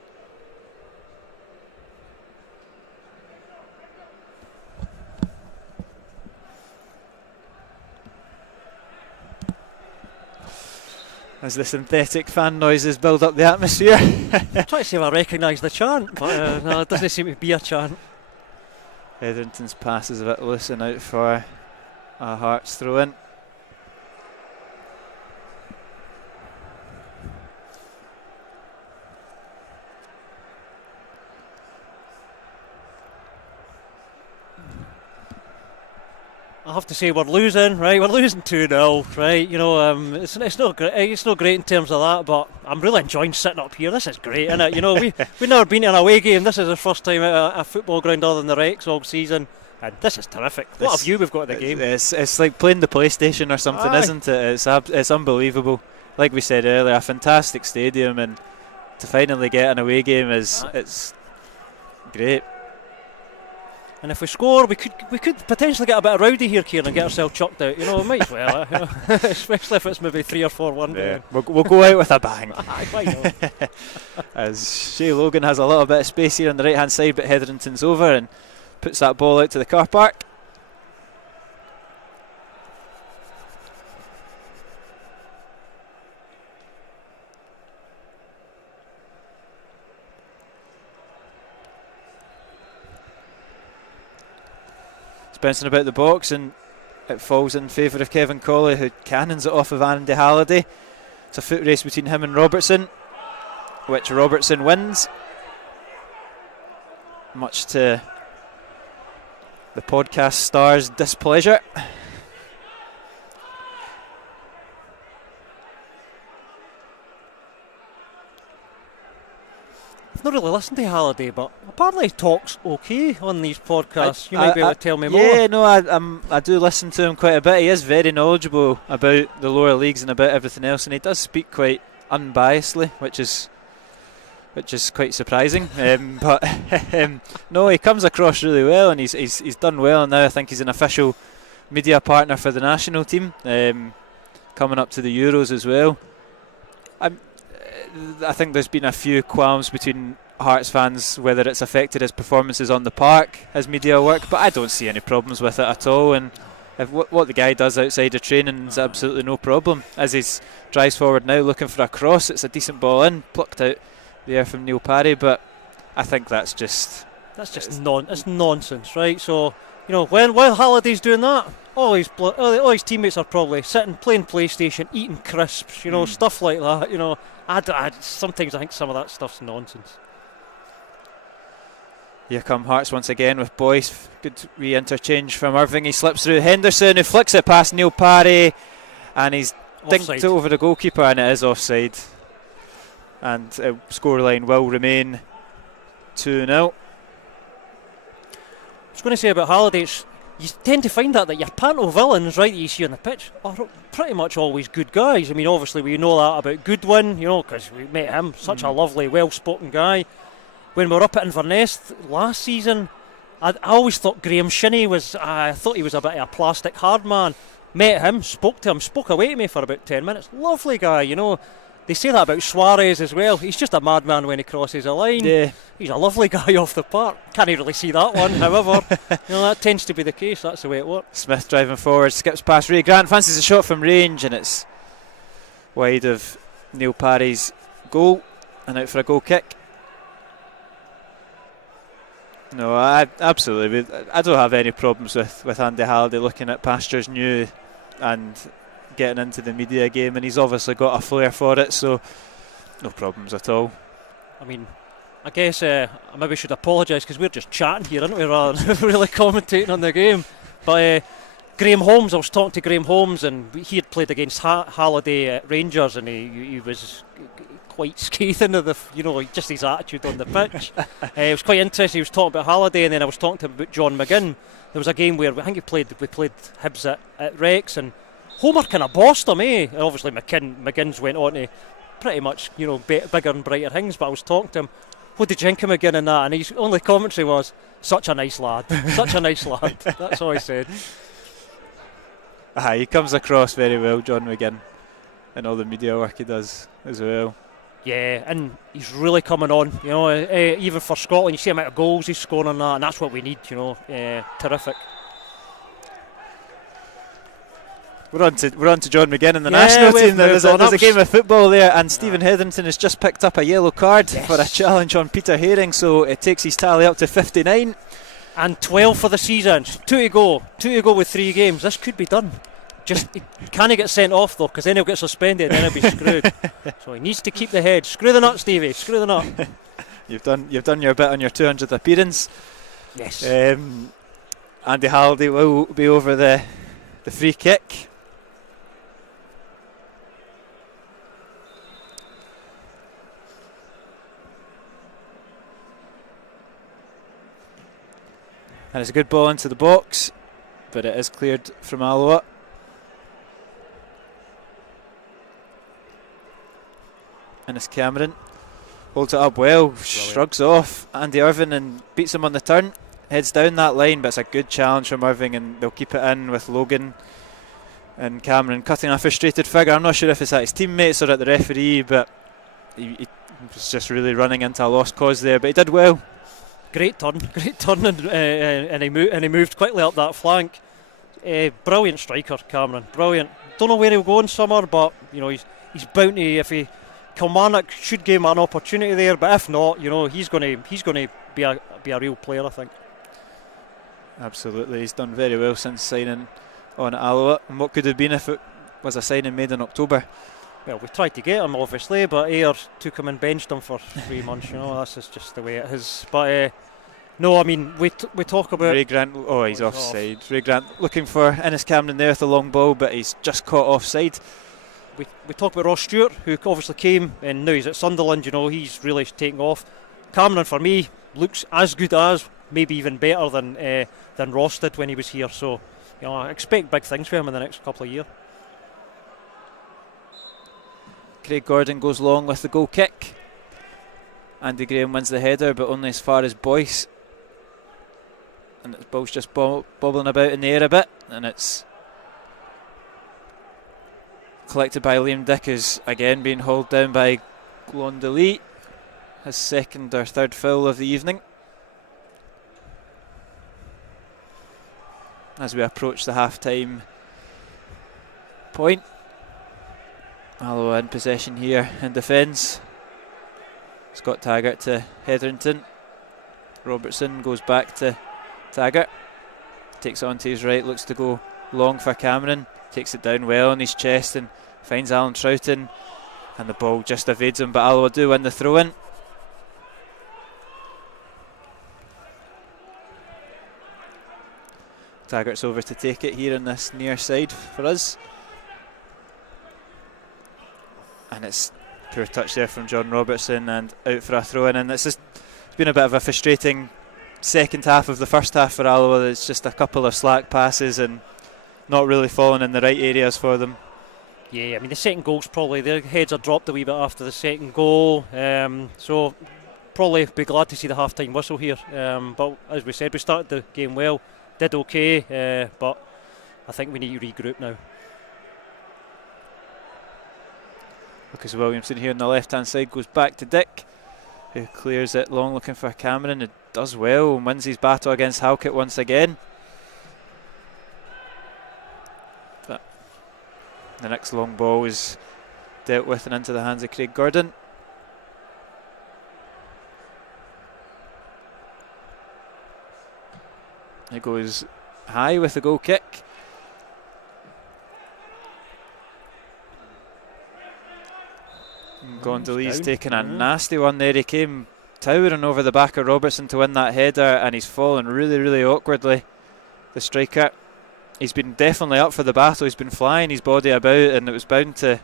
As the synthetic fan noises build up the atmosphere. I'm trying to see if I recognise the chant, but no, it doesn't seem to be a chant. Hetherington's pass is a bit loose and out for a Hearts throw in. I have to say we're losing, right? We're losing 2-0, right? It's not great. It's not great in terms of that, but I'm really enjoying sitting up here. This is great, isn't it? We've never been to an away game. This is the first time at a football ground other than the Rex all season, and this is terrific. What a view we've got at the game. It's like playing the PlayStation or something, isn't it? It's unbelievable. Like we said earlier, a fantastic stadium, and to finally get an away game it's great. And if we score, we could potentially get a bit rowdy here, Kieran, and get ourselves chucked out. We might as well, especially if it's maybe 3 or 4-1. Yeah, we'll go out with a bang. Why not? As Shea Logan has a little bit of space here on the right hand side, but Hetherington's over and puts that ball out to the car park. Bouncing about the box, and it falls in favour of Kevin Colley, who cannons it off of Andy Halliday. It's a foot race between him and Robertson, which Robertson wins, much to the podcast star's displeasure. I've not really listened to Halliday, but apparently he talks okay on these podcasts. You might be able to tell me more. Yeah, no, I do listen to him quite a bit. He is very knowledgeable about the lower leagues and about everything else, and he does speak quite unbiasedly, which is quite surprising. But no, he comes across really well, and he's done well. And now I think he's an official media partner for the national team, coming up to the Euros as well. I think there's been a few qualms between Hearts fans whether it's affected his performances on the park, his media work, but I don't see any problems with it at all. And if what the guy does outside of training is absolutely no problem. As he drives forward now looking for a cross, it's a decent ball in, plucked out there from Neil Parry, but I think that's just nonsense, right? So while Halliday's doing that, all his teammates are probably sitting playing PlayStation, eating crisps, stuff like that. Sometimes I think some of that stuff's nonsense. Here come Hearts once again with Boyce. Good re-interchange from Irving. He slips through Henderson, who flicks it past Neil Parry, and he's dinked it over the goalkeeper, and it is offside. And scoreline will remain 2-0. I was going to say about Halliday, you tend to find that your panto villains, right, that you see on the pitch are pretty much always good guys. I mean, obviously we know that about Goodwin, because we met him, such a lovely, well-spoken guy. When we were up at Inverness last season, I always thought Graham Shinney I thought he was a bit of a plastic hard man. Met him, spoke to him, spoke away to me for about 10 minutes. Lovely guy, They say that about Suarez as well. He's just a madman when he crosses a line. Yeah. He's a lovely guy off the park. Can't really see that one, however. That tends to be the case. That's the way it works. Smith driving forward, skips past Ray Grant, fancies a shot from range, and it's wide of Neil Parry's goal, and out for a goal kick. No, I don't have any problems with Andy Halliday looking at pastures new and getting into the media game, and he's obviously got a flair for it, so no problems at all. I mean, I guess I maybe should apologise because we're just chatting here, aren't we, rather than really commentating on the game. But Graham Holmes, I was talking to Graham Holmes, and he had played against Halliday at Rangers, and he was quite scathing of just his attitude on the pitch. It was quite interesting. He was talking about Halliday, and then I was talking to him about John McGinn. There was a game where I think we played Hibs at Rex, and Homer kind of bossed him, eh? And obviously McGinn's went on to pretty much, bigger and brighter things. But I was talking to him, what did you think of McGinn in that? And his only commentary was, such a nice lad, such a nice lad. That's all he said. He comes across very well, John McGinn, and all the media work he does as well. Yeah, and he's really coming on, even for Scotland. You see the amount of goals he's scoring on that, and that's what we need, terrific. We're on to John McGinn in the national team. There's a game of football there, and Stephen Hetherington has just picked up a yellow card for a challenge on Peter Haring, so it takes his tally up to 59. And 12 for the season. 2 to go with 3 games. This could be done. Just can he get sent off though, because then he'll get suspended, then he'll be screwed. So he needs to keep the head. Screw the nut, Stevie. Screw the nut. You've done your bit on your 200th appearance. Yes. Andy Halliday will be over the free kick. And it's a good ball into the box, but it is cleared from Alloa. And it's Cameron. Holds it up well, shrugs off Andy Irving and beats him on the turn. Heads down that line, but it's a good challenge from Irving, and they'll keep it in with Logan and Cameron cutting a frustrated figure. I'm not sure if it's at his teammates or at the referee, but he was just really running into a lost cause there, but he did well. Great turn, and he moved quickly up that flank. Brilliant striker, Cameron. Brilliant. Don't know where he'll go in summer, but he's bound to. If Kilmarnock should give him an opportunity there, but if not, he's going to be a real player, I think. Absolutely, he's done very well since signing on Alloa. And what could have been if it was a signing made in October? Well, we tried to get him, obviously, but Ayr took him and benched him for 3 months. That's just the way it is. But no, I mean, we talk about Ray Grant. Oh, he's offside. Ray Grant looking for Innes Cameron there with the long ball, but he's just caught offside. We talk about Ross Stewart, who obviously came and now he's at Sunderland. He's really taking off. Cameron, for me, looks as good as, maybe even better than Ross did when he was here. So, I expect big things for him in the next couple of years. Craig Gordon goes long with the goal kick. Andy Graham wins the header, but only as far as Boyce. And the ball's just bobbling about in the air a bit, and it's collected by Liam Dick, who's again being hauled down by Glendale. His second or third foul of the evening. As we approach the half-time point. Alloa in possession here in defence. Scott Taggart to Hetherington. Robertson goes back to Taggart. Takes it onto his right, looks to go long for Cameron. Takes it down well on his chest and finds Alan Troughton. And the ball just evades him, but Alloa do win the throw-in. Taggart's over to take it here on this near side for us. And it's poor touch there from John Robertson and out for a throw-in. And it's been a bit of a frustrating second half of the first half for Alloa. It's just a couple of slack passes and not really falling in the right areas for them. Yeah, I mean the second goal's probably, their heads are dropped a wee bit after the second goal. So probably be glad to see the half-time whistle here. But as we said, we started the game well, did okay, but I think we need to regroup now. Lucas Williamson here on the left hand side goes back to Dick, who clears it long looking for Cameron. It does well and wins his battle against Halkett once again. But the next long ball is dealt with and into the hands of Craig Gordon. It goes high with the goal kick. Gondoli's taking a nasty one there. He came towering over the back of Robertson to win that header, and he's fallen really, really awkwardly. The striker, he's been definitely up for the battle. He's been flying his body about, and it was bound to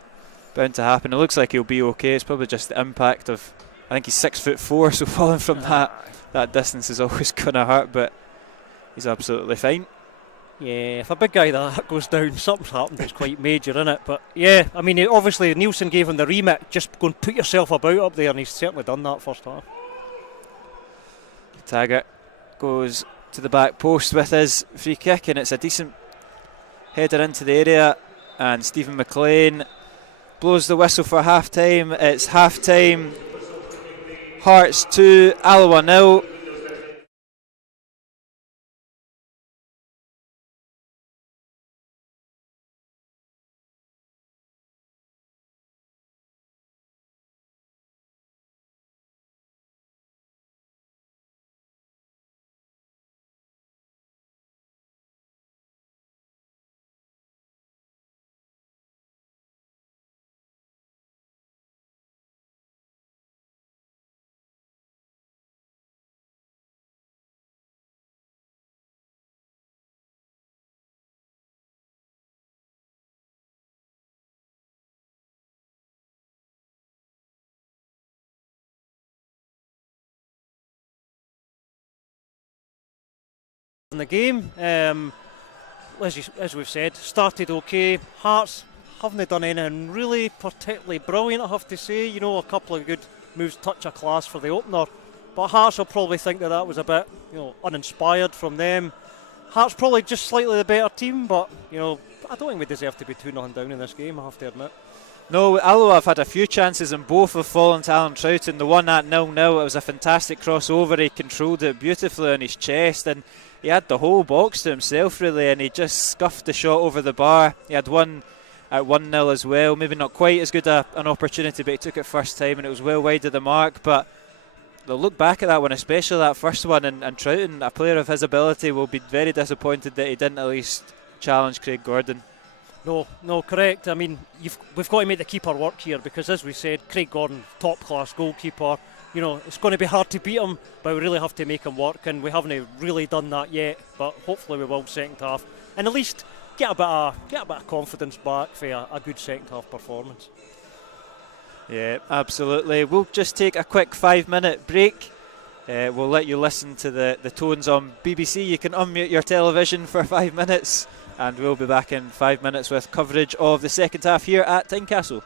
happen. It looks like he'll be okay. It's probably just the impact of, I think he's 6'4", so falling from that distance is always gonna hurt, but he's absolutely fine. Yeah, if a big guy that goes down, something's happened. It's quite major, isn't it? But yeah, I mean, obviously Nielsen gave him the remit. Just go and put yourself about up there, and he's certainly done that first half. Taggart goes to the back post with his free kick, and it's a decent header into the area. And Stephen McLean blows the whistle for half time. It's half time. Hearts 2, Alloa 0. In the game, as we've said, started okay. Hearts haven't done anything really particularly brilliant, I have to say. You know, a couple of good moves, touch of class for the opener, but Hearts will probably think that was a bit, uninspired from them. Hearts probably just slightly the better team, but I don't think we deserve to be 2-0 down in this game, I have to admit. No, Alloa have had a few chances and both have fallen to Alan Troughton. The one at 0-0, it was a fantastic crossover. He controlled it beautifully on his chest, and he had the whole box to himself really, and he just scuffed the shot over the bar. He had one at 1-0 as well, maybe not quite as good an opportunity, but he took it first time and it was well wide of the mark. But they'll look back at that one, especially that first one, and Troughton, a player of his ability, will be very disappointed that he didn't at least challenge Craig Gordon. No, correct. I mean, we've got to make the keeper work here, because as we said, Craig Gordon, top class goalkeeper. It's going to be hard to beat him, but we really have to make him work, and we haven't really done that yet. But hopefully we will second half, and at least get a bit of confidence back for a good second half performance. Yeah, absolutely. We'll just take a quick 5-minute break. We'll let you listen to the tones on BBC. You can unmute your television for 5 minutes, and we'll be back in 5 minutes with coverage of the second half here at Tynecastle.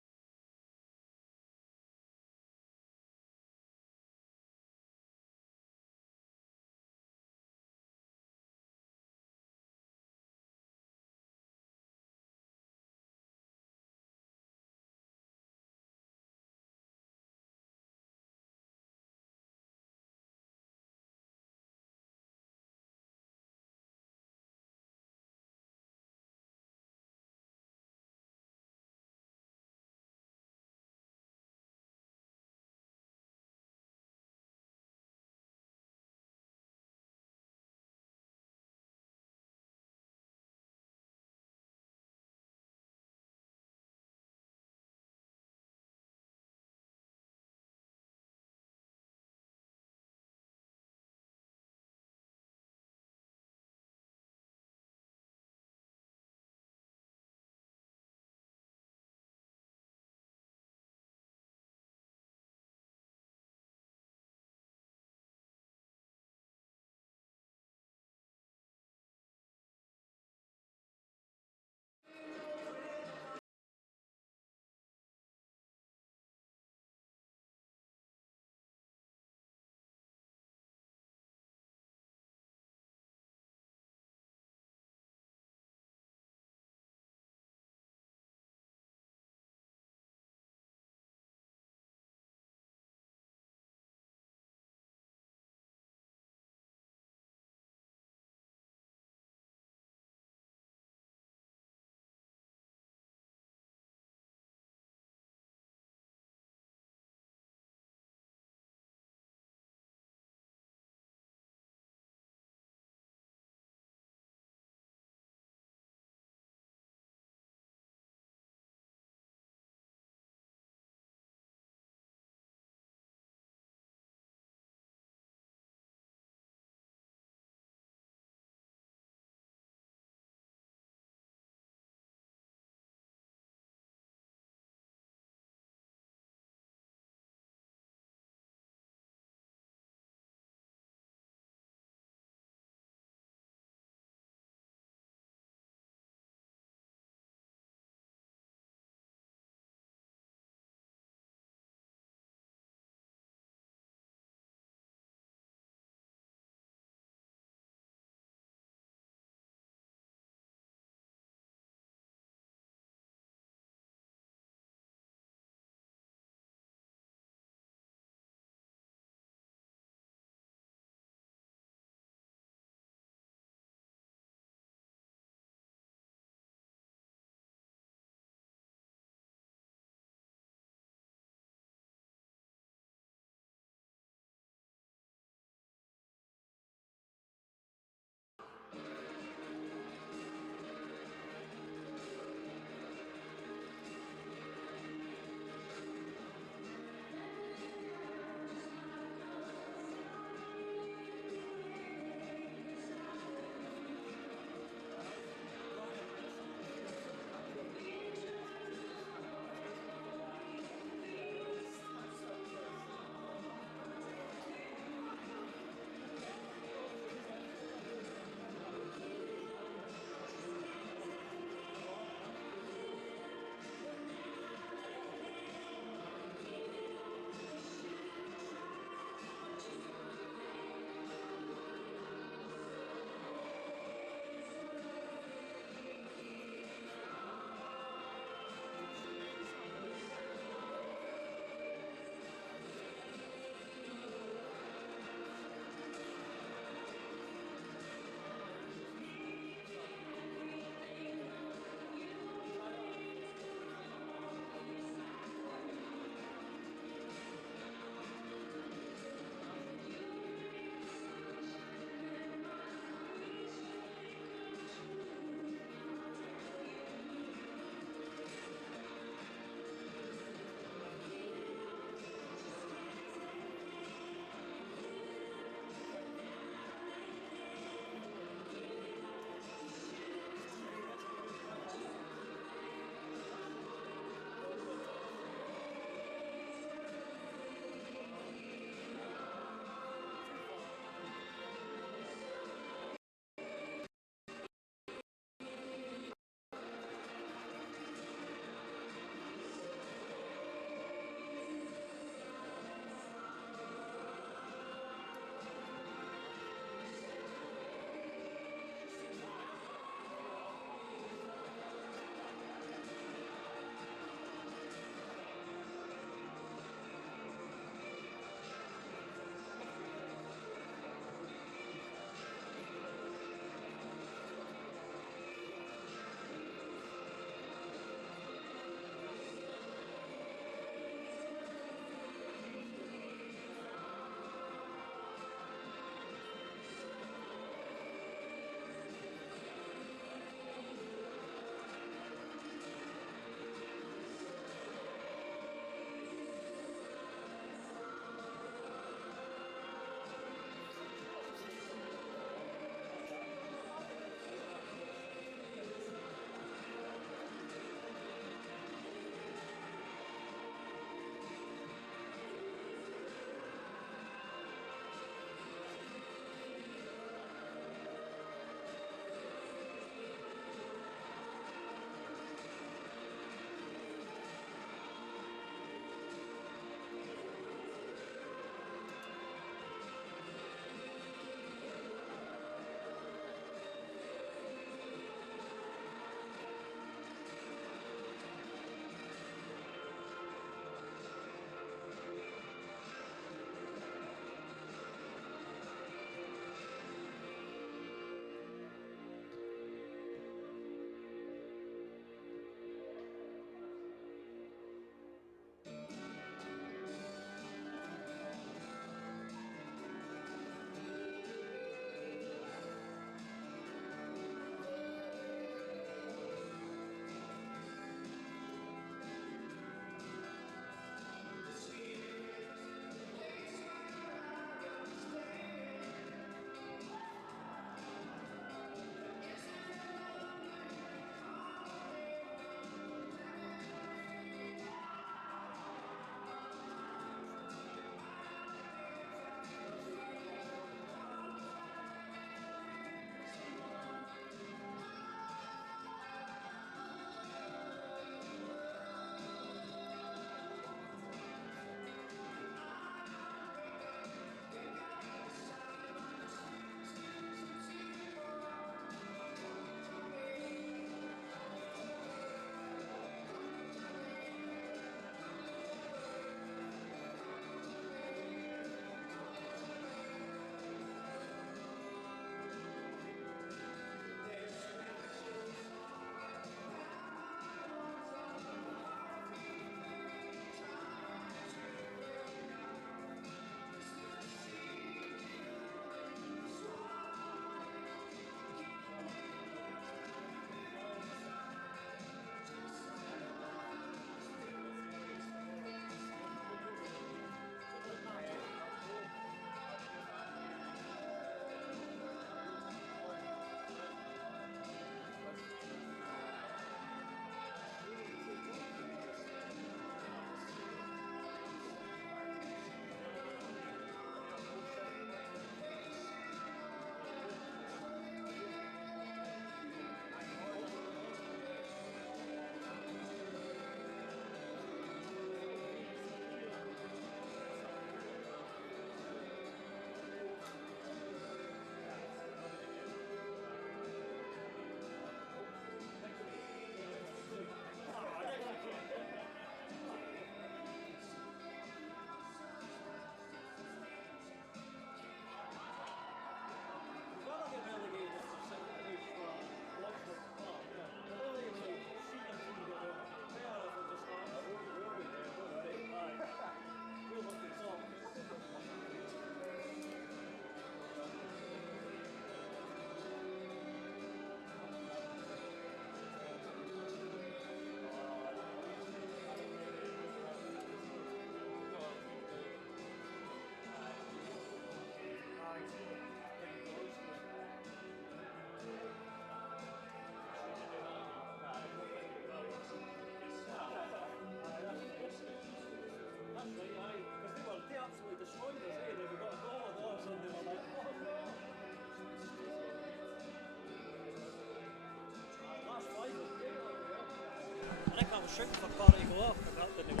shooting for Party to go up, and that didn't go.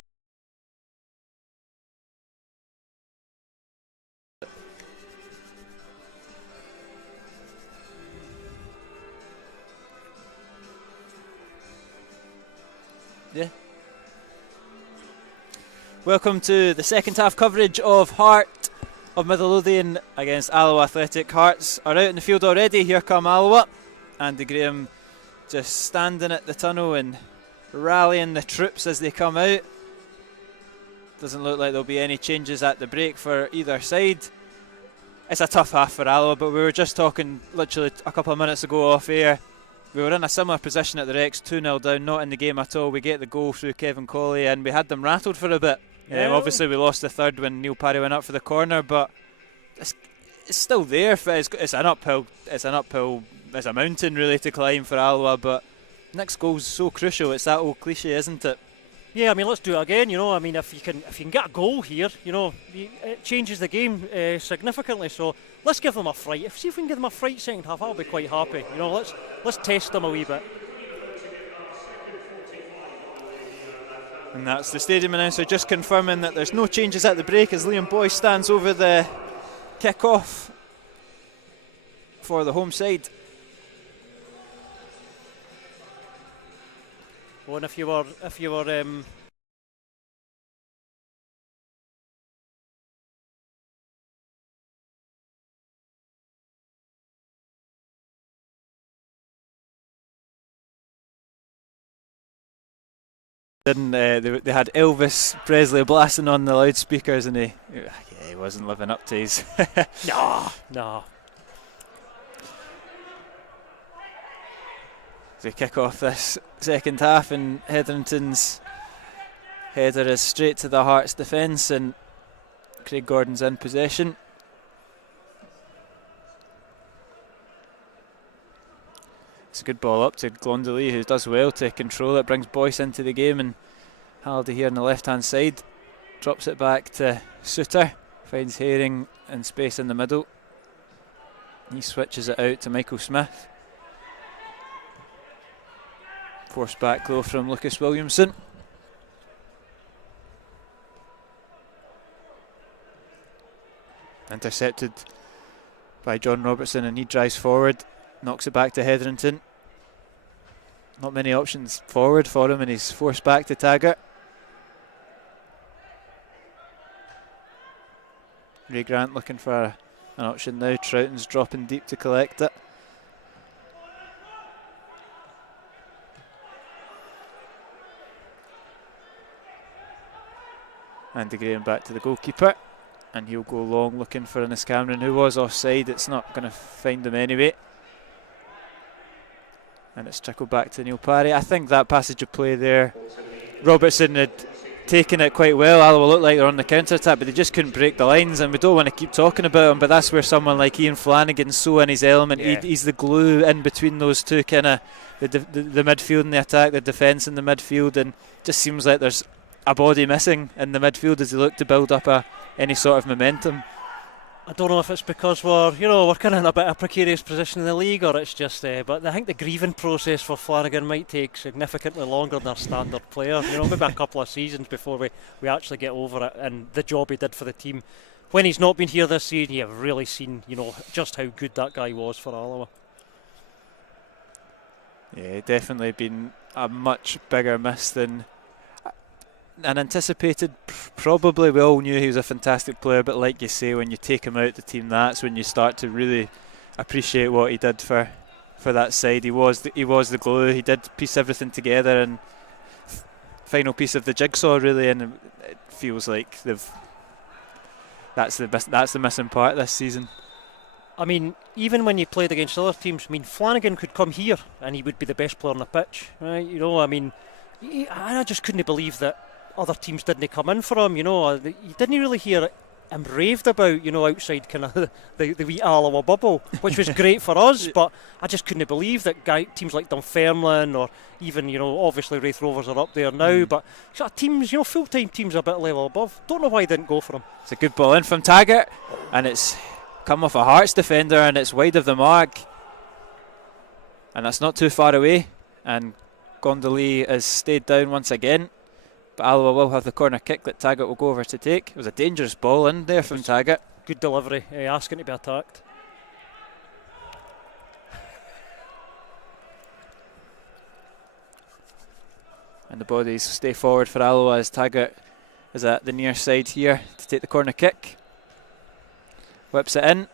Yeah. Welcome to the second half coverage of Heart of Midlothian against Alloa Athletic. Hearts are out in the field already. Here come Alloa. Andy Graham just standing at the tunnel and rallying the troops as they come out. Doesn't look like there'll be any changes at the break for either side. It's a tough half for Alloa, but we were just talking literally a couple of minutes ago off air. We were in a similar position at the Rex, 2-0 down, not in the game at all. We get the goal through Kevin Colley and we had them rattled for a bit. Yeah. Obviously we lost the third when Neil Parry went up for the corner, but it's still there. It's an uphill, it's a mountain really to climb for Alloa, but next goal's so crucial. It's that old cliche, isn't it? Yeah, I mean, let's do it again. I mean, if you can get a goal here, it changes the game significantly. So let's give them a fright. See if we can give them a fright second half. I'll be quite happy. Let's test them a wee bit. And that's the stadium announcer just confirming that there's no changes at the break as Liam Boyce stands over the kick-off for the home side. Well, and if you were they had Elvis Presley blasting on the loudspeakers, and he wasn't living up to his. No. They kick off this second half, and Hetherington's header is straight to the Hearts defence, and Craig Gordon's in possession. It's a good ball up to Glondoley, who does well to control it, brings Boyce into the game, and Halliday here on the left hand side drops it back to Suter, finds Herring in space in the middle. He switches it out to Michael Smith. Forced back though from Lucas Williamson. Intercepted by John Robertson, and he drives forward, knocks it back to Hetherington. Not many options forward for him, and he's forced back to Taggart. Ray Grant looking for an option now. Troughton's dropping deep to collect it. Andy Graham back to the goalkeeper, and he'll go long looking for Innes Cameron, who was offside. It's not going to find him anyway, and it's trickled back to Neil Parry. I think that passage of play there, Robertson had taken it quite well. Alloa looked like they're on the counter attack, but they just couldn't break the lines, and we don't want to keep talking about him, but that's where someone like Ian Flanagan's so in his element. Yeah. He's the glue in between those two, kind of the midfield and the attack, the defence and the midfield, and just seems like there's a body missing in the midfield as they look to build up any sort of momentum. I don't know if it's because we're kind of in a bit of a precarious position in the league, or it's just. But I think the grieving process for Flanagan might take significantly longer than our standard player. Maybe a couple of seasons before we actually get over it and the job he did for the team. When he's not been here this season, you've really seen just how good that guy was for Alloa. Yeah, definitely been a much bigger miss than anticipated. Probably we all knew he was a fantastic player, but like you say, when you take him out the team, that's when you start to really appreciate what he did for that side. He was the glue. He did piece everything together, and final piece of the jigsaw really, and it feels like that's the missing part this season. I mean, even when you played against other teams, Flanagan could come here and he would be the best player on the pitch, right? I just couldn't believe that other teams didn't come in for him. You didn't really hear him raved about, outside kind of the wee Alloa bubble, which was great for us, but I just couldn't believe that teams like Dunfermline or even, obviously Wraith Rovers are up there now, but sort of teams, full-time teams a bit level above. Don't know why they didn't go for him. It's a good ball in from Taggart, and it's come off a Hearts defender, and it's wide of the mark, and that's not too far away, and Gondoli has stayed down once again, but Alloa will have the corner kick that Taggart will go over to take. It was a dangerous ball in there from Taggart. Good delivery, asking to be attacked. And the bodies stay forward for Alloa as Taggart is at the near side here to take the corner kick. Whips it in.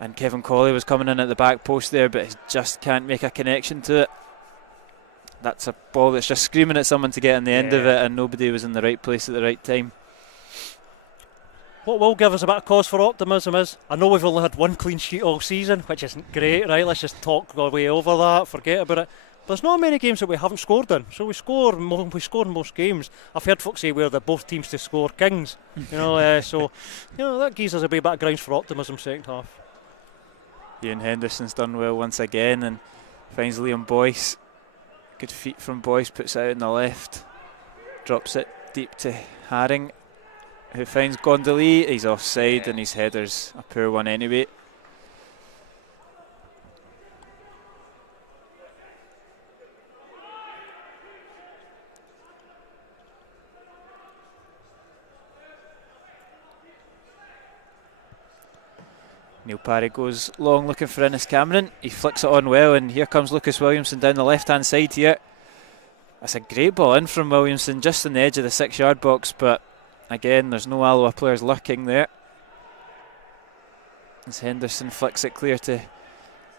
And Kevin Colley was coming in at the back post there, but he just can't make a connection to it. That's a ball that's just screaming at someone to get on the end of it, and nobody was in the right place at the right time. What will give us a bit of cause for optimism is, I know we've only had one clean sheet all season, which isn't great, right? Let's just talk our way over that, forget about it. But there's not many games that we haven't scored in, so we score in most games. I've heard folks say we're the both teams to score kings, so that gives us a bit of grounds for optimism second half. Ian Henderson's done well once again and finds Liam Boyce. Good feet from Boyce, puts it out on the left, drops it deep to Haring, who finds Gondoli. He's offside and his header's a poor one anyway. Neil Parry goes long looking for Innes Cameron. He flicks it on well, and here comes Lucas Williamson down the left hand side here. That's a great ball in from Williamson, just on the edge of the 6-yard box, but again there's no Alloa players lurking there. As Henderson flicks it clear to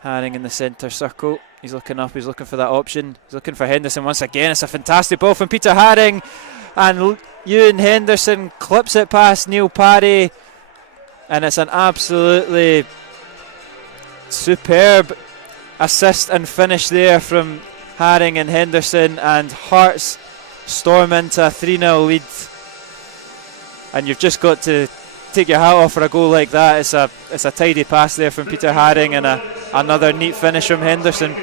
Haring in the centre circle. He's looking up, he's looking for that option. He's looking for Henderson once again. It's a fantastic ball from Peter Haring, and Ewan Henderson clips it past Neil Parry. And it's an absolutely superb assist and finish there from Haring and Henderson, and Hearts storm into a 3-0 lead. And you've just got to take your hat off for a goal like that. It's a tidy pass there from Peter Haring, and another neat finish from Henderson.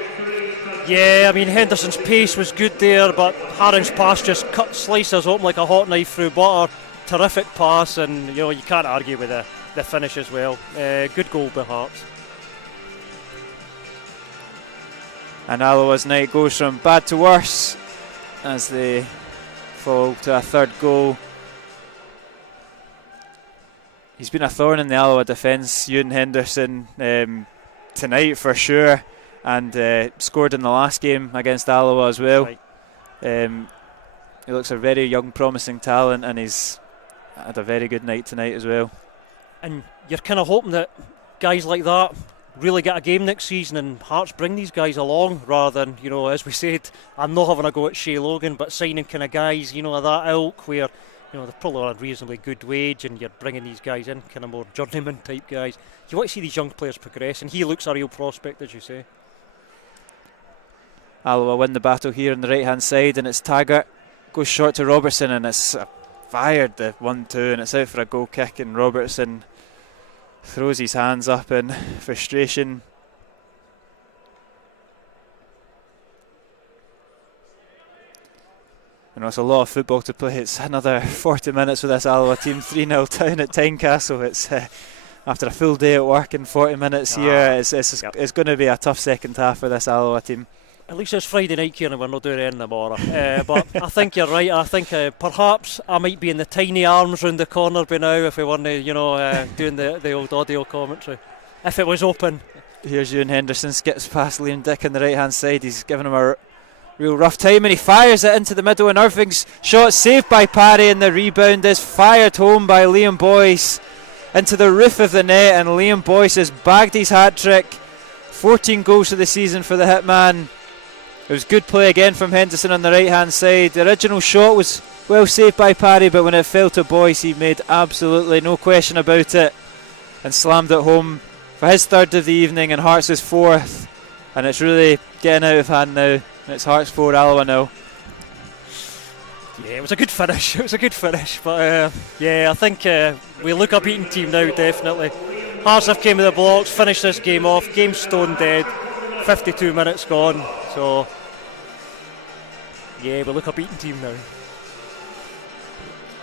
Yeah, I mean, Henderson's pace was good there, but Haring's pass just slices open like a hot knife through butter. Terrific pass, and you can't argue with the finish as well. Good goal by Hearts. And Alloa's night goes from bad to worse as they fall to a third goal. He's been a thorn in the Alloa defence, Ewan Henderson, tonight for sure, and scored in the last game against Alloa as well. Right. He looks a very young, promising talent, and he's had a very good night tonight as well. And you're kind of hoping that guys like that really get a game next season, and Hearts bring these guys along rather than, as we said, I'm not having a go at Shea Logan, but signing kind of guys, of that ilk where, they're probably on a reasonably good wage, and you're bringing these guys in, kind of more journeyman type guys. You want to see these young players progress, and he looks a real prospect, as you say. Alloa win the battle here on the right hand side, and it's Taggart, goes short to Robertson, and it's fired the 1-2, and it's out for a goal kick, and Robertson throws his hands up in frustration. It's a lot of football to play. It's another 40 minutes with this Alloa team, 3-0 down at Tynecastle. It's after a full day at work in 40 minutes here. It's going to be a tough second half for this Alloa team. At least it's Friday night, Kieran, we're not doing anything tomorrow. But I think you're right. I think perhaps I might be in the tiny arms round the corner by now if we weren't, doing the old audio commentary. If it was open. Here's Ewan Henderson, skips past Liam Dick on the right hand side. He's given him a real rough time, and he fires it into the middle, and Irving's shot saved by Parry, and the rebound is fired home by Liam Boyce into the roof of the net, and Liam Boyce has bagged his hat-trick. 14 goals for the season for the Hitman. It was good play again from Henderson on the right hand side. The original shot was well saved by Parry, but when it fell to Boyce, he made absolutely no question about it and slammed it home for his third of the evening, and Hearts' fourth. And it's really getting out of hand now. It's Hearts 4, Alloa 0. Yeah, it was a good finish. But I think we look a beaten team now, definitely. Hearts have came to the blocks, finished this game off. Game stone dead. 52 minutes gone. So, yeah, we look a beaten team now.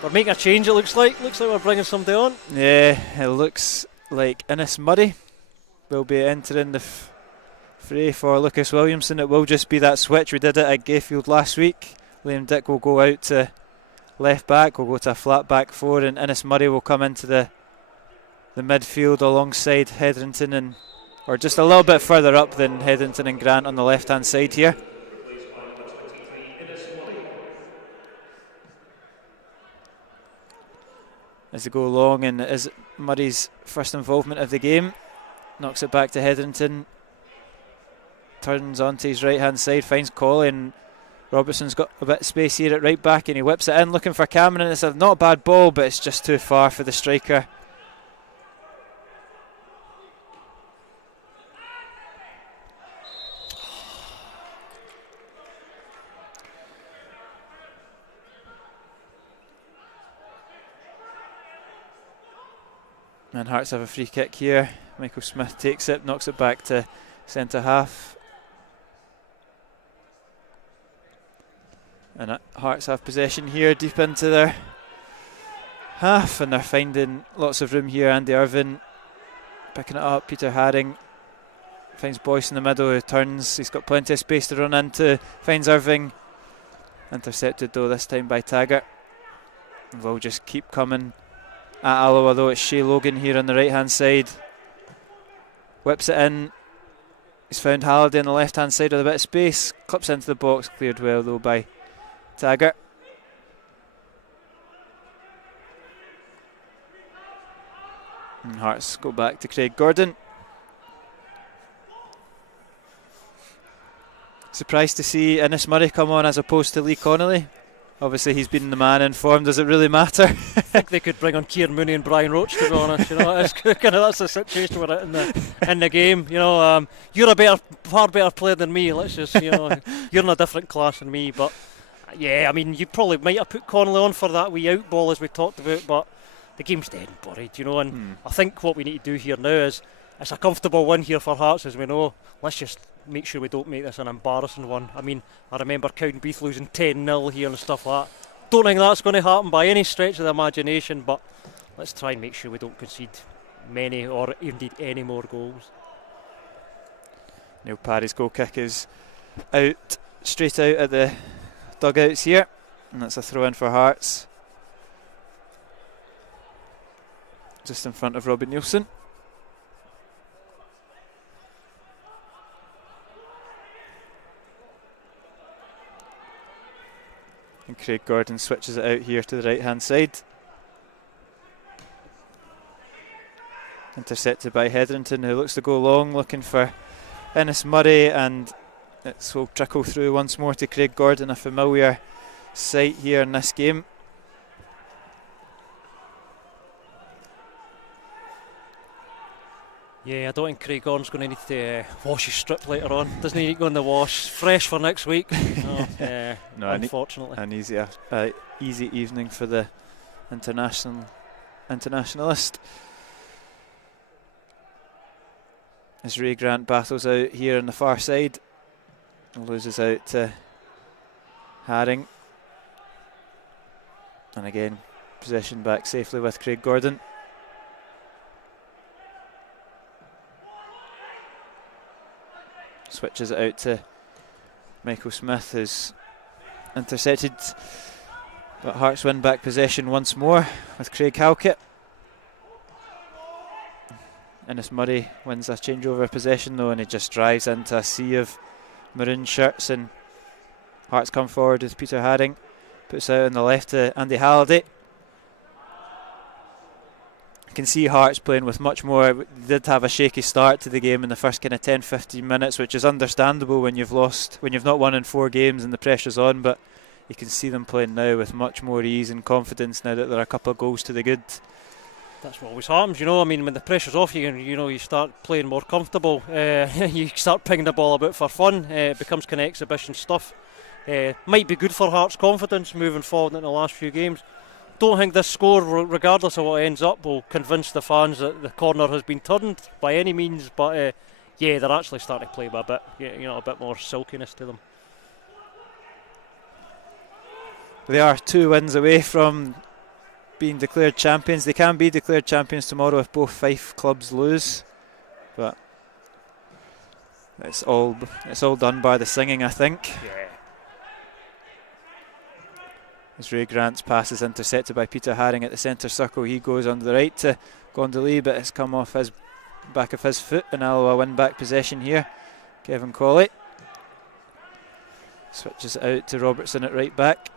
We're making a change, it looks like. Looks like we're bringing somebody on. Yeah, it looks like Innes Murray will be entering the Free for Lucas Williamson. It will just be that switch. We did it at Gayfield last week. Liam Dick will go out to left back. We'll go to a flat back 4, and Innes Murray will come into the midfield alongside Hetherington, and or just a little bit further up than Hetherington and Grant on the left hand side here. As they go along, and it is Murray's first involvement of the game. Knocks it back to Hetherington. Turns onto his right hand side, finds Colley, and Robertson's got a bit of space here at right back, and he whips it in looking for Cameron. It's a not a bad ball, but it's just too far for the striker. And Hearts have a free kick here. Michael Smith takes it, knocks it back to centre half. And Hearts have possession here deep into their half, and they're finding lots of room here. Andy Irvine picking it up. Peter Haring finds Boyce in the middle, who turns. He's got plenty of space to run into. Finds Irving. Intercepted though this time by Taggart. We'll just keep coming at Alloa though. It's Shea Logan here on the right hand side. Whips it in. He's found Halliday on the left hand side with a bit of space. Clips into the box. Cleared well though by Taggart. And Hearts go back to Craig Gordon. Surprised to see Innes Murray come on as opposed to Lee Connolly. Obviously he's been the man in form. Does it really matter? I think they could bring on Kieran Mooney and Brian Roach, to be honest. You know, it's kind of, that's the situation we're in the game. You know, you're a far better player than me. Let's just, you know, you're in a different class than me. But yeah, I mean, you probably might have put Connolly on for that wee out ball as we talked about, but the game's dead and buried, you know. And I think what we need to do here now is, it's a comfortable win here for Hearts, as we know. Let's just make sure we don't make this an embarrassing one. I mean, I remember Cowdenbeath losing 10-0 here and stuff like that. Don't think that's going to happen by any stretch of the imagination, but let's try and make sure we don't concede many or indeed any more goals. Neil Parry's goal kick is out, straight out at the dugouts here, and that's a throw in for Hearts. Just in front of Robbie Nielsen. And Craig Gordon switches it out here to the right hand side. Intercepted by Hetherington, who looks to go long, looking for Innes Murray, and it will trickle through once more to Craig Gordon, a familiar sight here in this game. Yeah, I don't think Craig Gordon's going to need to wash his strip later on. Doesn't he need to go in the wash? Fresh for next week. No, unfortunately. An easy evening for the internationalist. As Ray Grant battles out here on the far side. Loses out to Haring. And again, possession back safely with Craig Gordon. Switches it out to Michael Smith, who's intercepted, but Hearts win back possession once more with Craig Halkett. Innes Murray wins a changeover possession though, and he just drives into a sea of maroon shirts, and Hearts come forward with Peter Haring, puts out on the left to Andy Halliday. You can see Hearts playing with much more. They did have a shaky start to the game in the first kind of 10-15 minutes, which is understandable when you've not won in 4 games and the pressure's on, but you can see them playing now with much more ease and confidence now that they're a couple of goals to the good. That's what always happens, you know. I mean, when the pressure's off you, you start playing more comfortable. You start picking the ball about for fun. It becomes kind of exhibition stuff. Might be good for Hearts' confidence moving forward in the last few games. Don't think this score, regardless of what ends up, will convince the fans that the corner has been turned by any means. But yeah, they're actually starting to play with a bit more silkiness to them. They are 2 wins away from being declared champions. They can be declared champions tomorrow if both Fife clubs lose, but It's all done by the singing, I think. Yeah. As Ray Grant's pass is intercepted by Peter Haring at the centre circle, he goes on the right to Gondoli, but it's come off his back of his foot, and Alloa win back possession here. Kevin Colley switches it out to Robertson at right back.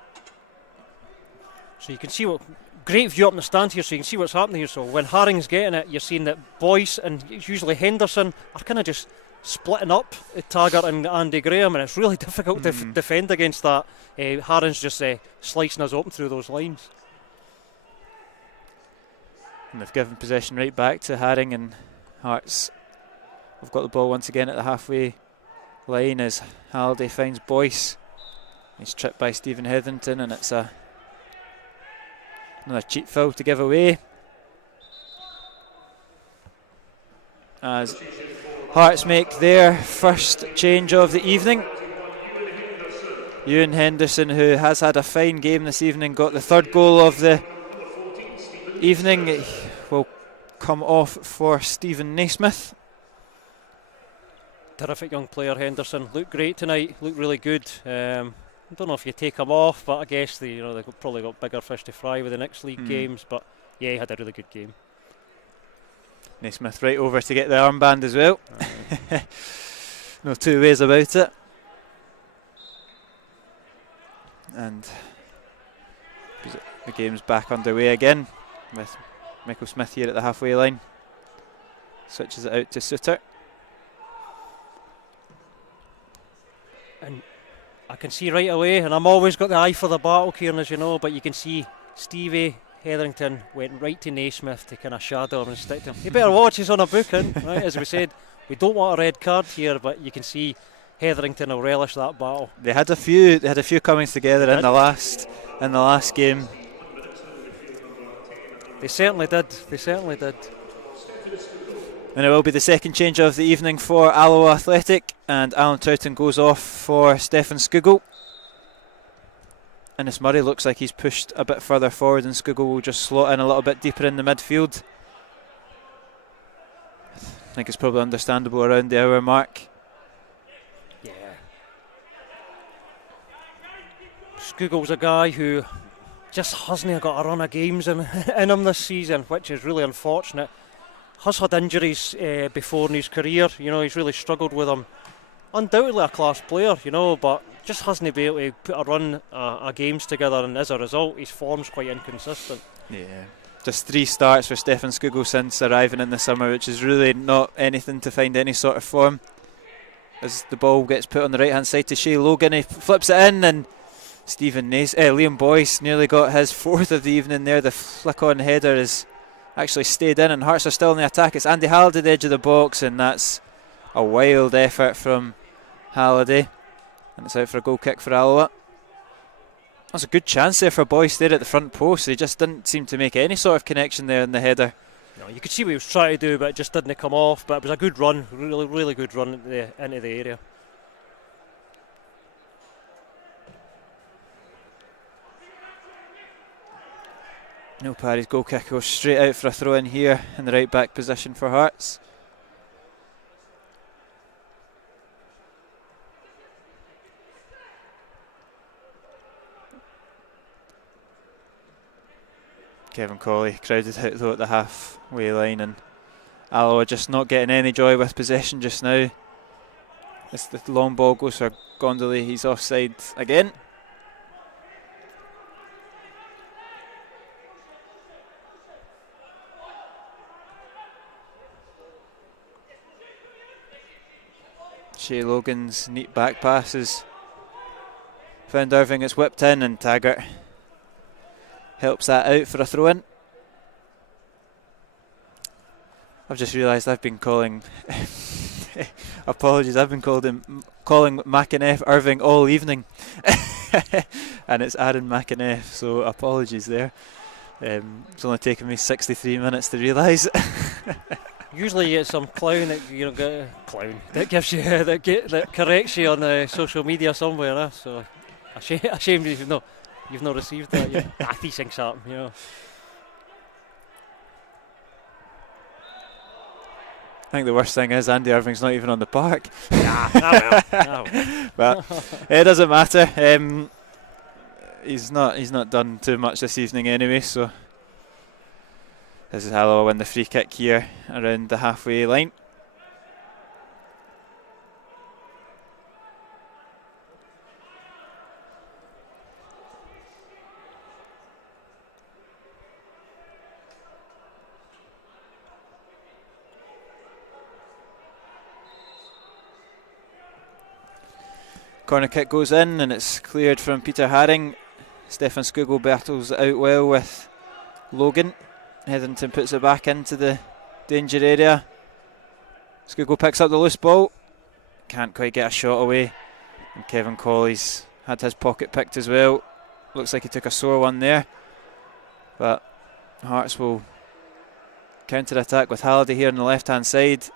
So you can see what great view up in the stand here, so you can see what's happening here. So when Haring's getting it, you're seeing that Boyce and usually Henderson are kind of just splitting up Taggart and Andy Graham, and it's really difficult to defend against that. Haring's just slicing us open through those lines. And they've given possession right back to Haring, and Hearts have got the ball once again at the halfway line as Halliday finds Boyce. He's tripped by Stephen Hetherington, and it's another cheap foul to give away. As Hearts make their first change of the evening. Ewan Henderson, who has had a fine game this evening, got the third goal of the evening, will come off for Stephen Naismith. Terrific young player, Henderson. Looked great tonight, looked really good. I don't know if you take him off, but I guess they've probably got bigger fish to fry with the next league games. But yeah, he had a really good game. Naismith right over to get the armband as well. No two ways about it. And the game's back underway again with Michael Smith here at the halfway line. Switches it out to Suter. And I can see right away, and I'm always got the eye for the battle, Kieran, as you know, but you can see Stevie Hetherington went right to Naismith to kind of shadow him and stick to him. You better watch, he's on a booking, right? As we said, we don't want a red card here, but you can see Hetherington will relish that battle. They had a few comings together in the last game. They certainly did. And it will be the second change of the evening for Alloa Athletic, and Alan Troughton goes off for Stefan Skugel. Ennis Murray looks like he's pushed a bit further forward, and Skugel will just slot in a little bit deeper in the midfield. I think it's probably understandable around the hour mark. Yeah. Skugel's a guy who just hasn't got a run of games in him this season, which is really unfortunate. Has had injuries before in his career, he's really struggled with them. Undoubtedly a class player, but just hasn't been able to put a run of games together, and as a result his form's quite inconsistent. Yeah, just 3 starts for Stefan Skugel since arriving in the summer, which is really not anything to find any sort of form. As the ball gets put on the right hand side to Shea Logan, he flips it in, and Liam Boyce nearly got his 4th of the evening there. The flick on header has actually stayed in, and Hearts are still in the attack. It's Andy Halliday at the edge of the box, and that's a wild effort from Halliday, and it's out for a goal kick for Alloa. That's a good chance there for Boyce there at the front post. He just didn't seem to make any sort of connection there in the header. No, you could see what he was trying to do, but it just didn't come off. But it was a good run, really good run into the area. Neil Parry's goal kick goes straight out for a throw in here in the right back position for Hearts. Kevin Colley crowded out though at the halfway line, and Alloa just not getting any joy with possession just now. As the long ball goes for Gondoli, he's offside again. Shea Logan's neat back passes found Irving, it's whipped in, and Taggart helps that out for a throw in. I've just realised I've been calling apologies, I've been calling McInnes Irving all evening. And it's Aaron McInnes, so apologies there. It's only taken me 63 minutes to realise. Usually you get some clown that gives you that corrects you on social media somewhere. So ashamed you've not received that yet. These things happen, think the worst thing is Andy Irving's not even on the park. Nah, But it doesn't matter. He's not done too much this evening anyway, so this is Alloa win the free kick here around the halfway line. Corner kick goes in and it's cleared from Peter Haring. Stefan Skugel battles it out well with Logan. Hetherington puts it back into the danger area. Skugel picks up the loose ball. Can't quite get a shot away. And Kevin Colley's had his pocket picked as well. Looks like he took a sore one there. But Hearts will counter-attack with Halliday here on the left-hand side.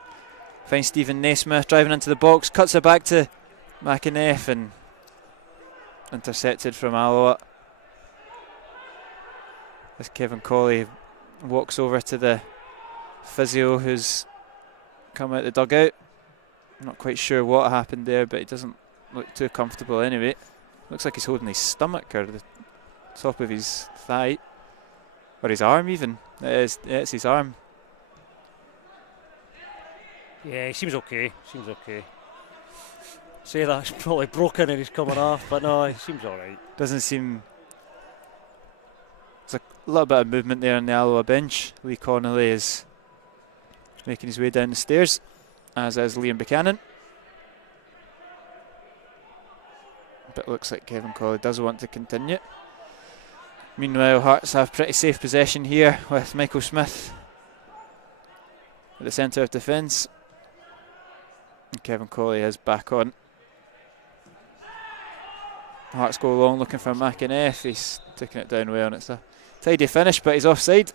Finds Stephen Naismith driving into the box. Cuts it back to McInnes and intercepted from Alloa. As Kevin Colley walks over to the physio who's come out the dugout. I'm not quite sure what happened there, but he doesn't look too comfortable anyway. Looks like he's holding his stomach or the top of his thigh. Or his arm even. It's his arm. Yeah, he seems okay. Say that, he's probably broken and he's coming off, but no, he seems alright. Doesn't seem... There's a little bit of movement there on the Alloa bench. Lee Connolly is making his way down the stairs, as is Liam Buchanan. But looks like Kevin Colley does want to continue. Meanwhile, Hearts have pretty safe possession here with Michael Smith at the centre of defence. And Kevin Colley is back on. Hearts go along looking for McInnes. He's taking it down well and it's a tidy finish, but he's offside.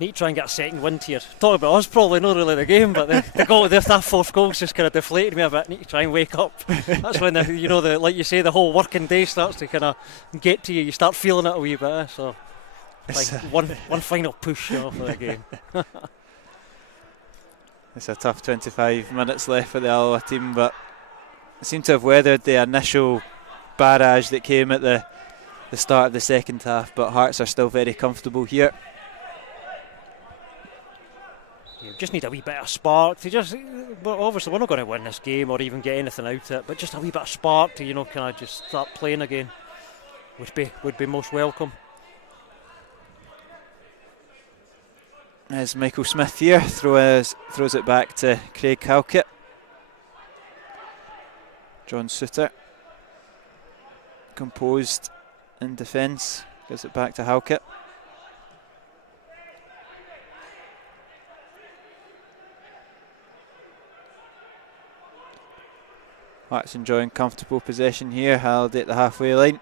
Need to try and get a second wind here. Talking about us, probably not really the game, but that fourth goal's just kind of deflated me a bit. Need to try and wake up. That's when like you say, the whole working day starts to kind of get to you. You start feeling it a wee bit. So like one final push for the game. It's a tough 25 minutes left for the Alloa team, but they seem to have weathered the initial barrage that came at the start of the second half, but Hearts are still very comfortable here. You just need a wee bit of spark to obviously we're not going to win this game or even get anything out of it, but just a wee bit of spark to kind of just start playing again would be most welcome. As Michael Smith here throws it back to Craig Halkett. John Suter composed in defence, gives it back to Halkett. Hearts enjoying comfortable possession here. Halliday at the halfway line.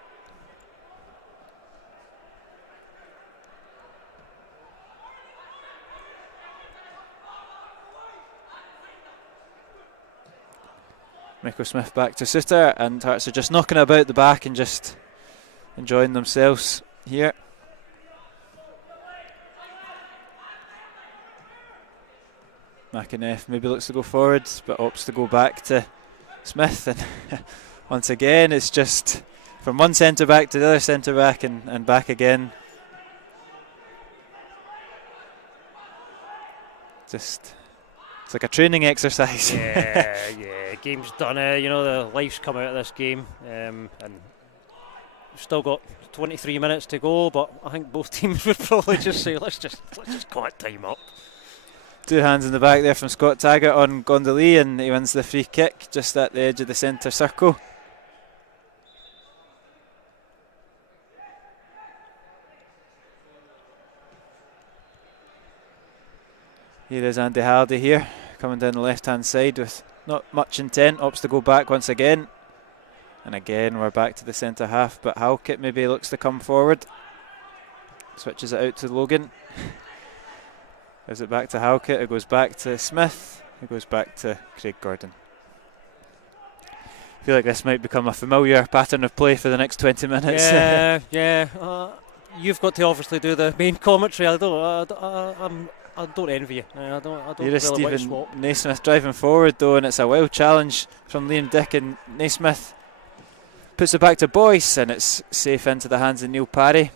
Michael Smith back to Suter, and Hearts are just knocking about the back and just enjoying themselves here. McInnes maybe looks to go forward, but opts to go back to Smith, and once again it's just from one centre back to the other centre back and back again. Just it's like a training exercise. Yeah, game's done. The life's come out of this game, and we've still got 23 minutes to go. But I think both teams would probably just say, let's just cut time up. Two hands in the back there from Scott Taggart on Gondoli, and he wins the free kick just at the edge of the centre circle. Here is Andy Halliday here, coming down the left-hand side with not much intent, opts to go back once again. And again we're back to the centre half, but Halkett maybe looks to come forward. Switches it out to Logan. Gives it back to Halkett, it goes back to Smith, it goes back to Craig Gordon. I feel like this might become a familiar pattern of play for the next 20 minutes. Yeah. you've got to obviously do the main commentary. I don't envy you. I don't Here is really want to Stephen swap. Naismith driving forward though, and it's a wild challenge from Liam Dick, and Naismith puts it back to Boyce, and it's safe into the hands of Neil Parry.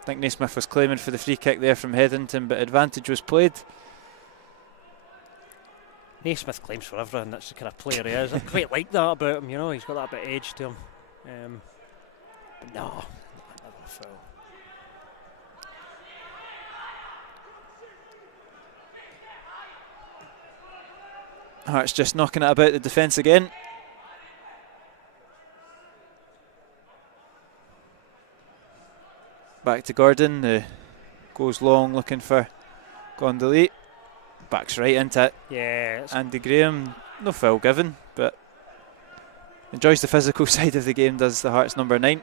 I think Naismith was claiming for the free kick there from Hetherington, but advantage was played. Naismith claims for everything. That's the kind of player he is. I quite like that about him. He's got that bit of edge to him. But no, never a foul. Hearts just knocking it about the defence again. Back to Gordon, goes long looking for Gondoli. Backs right into it. Yeah. Andy Graham, no foul given, but enjoys the physical side of the game, does the Hearts number 9.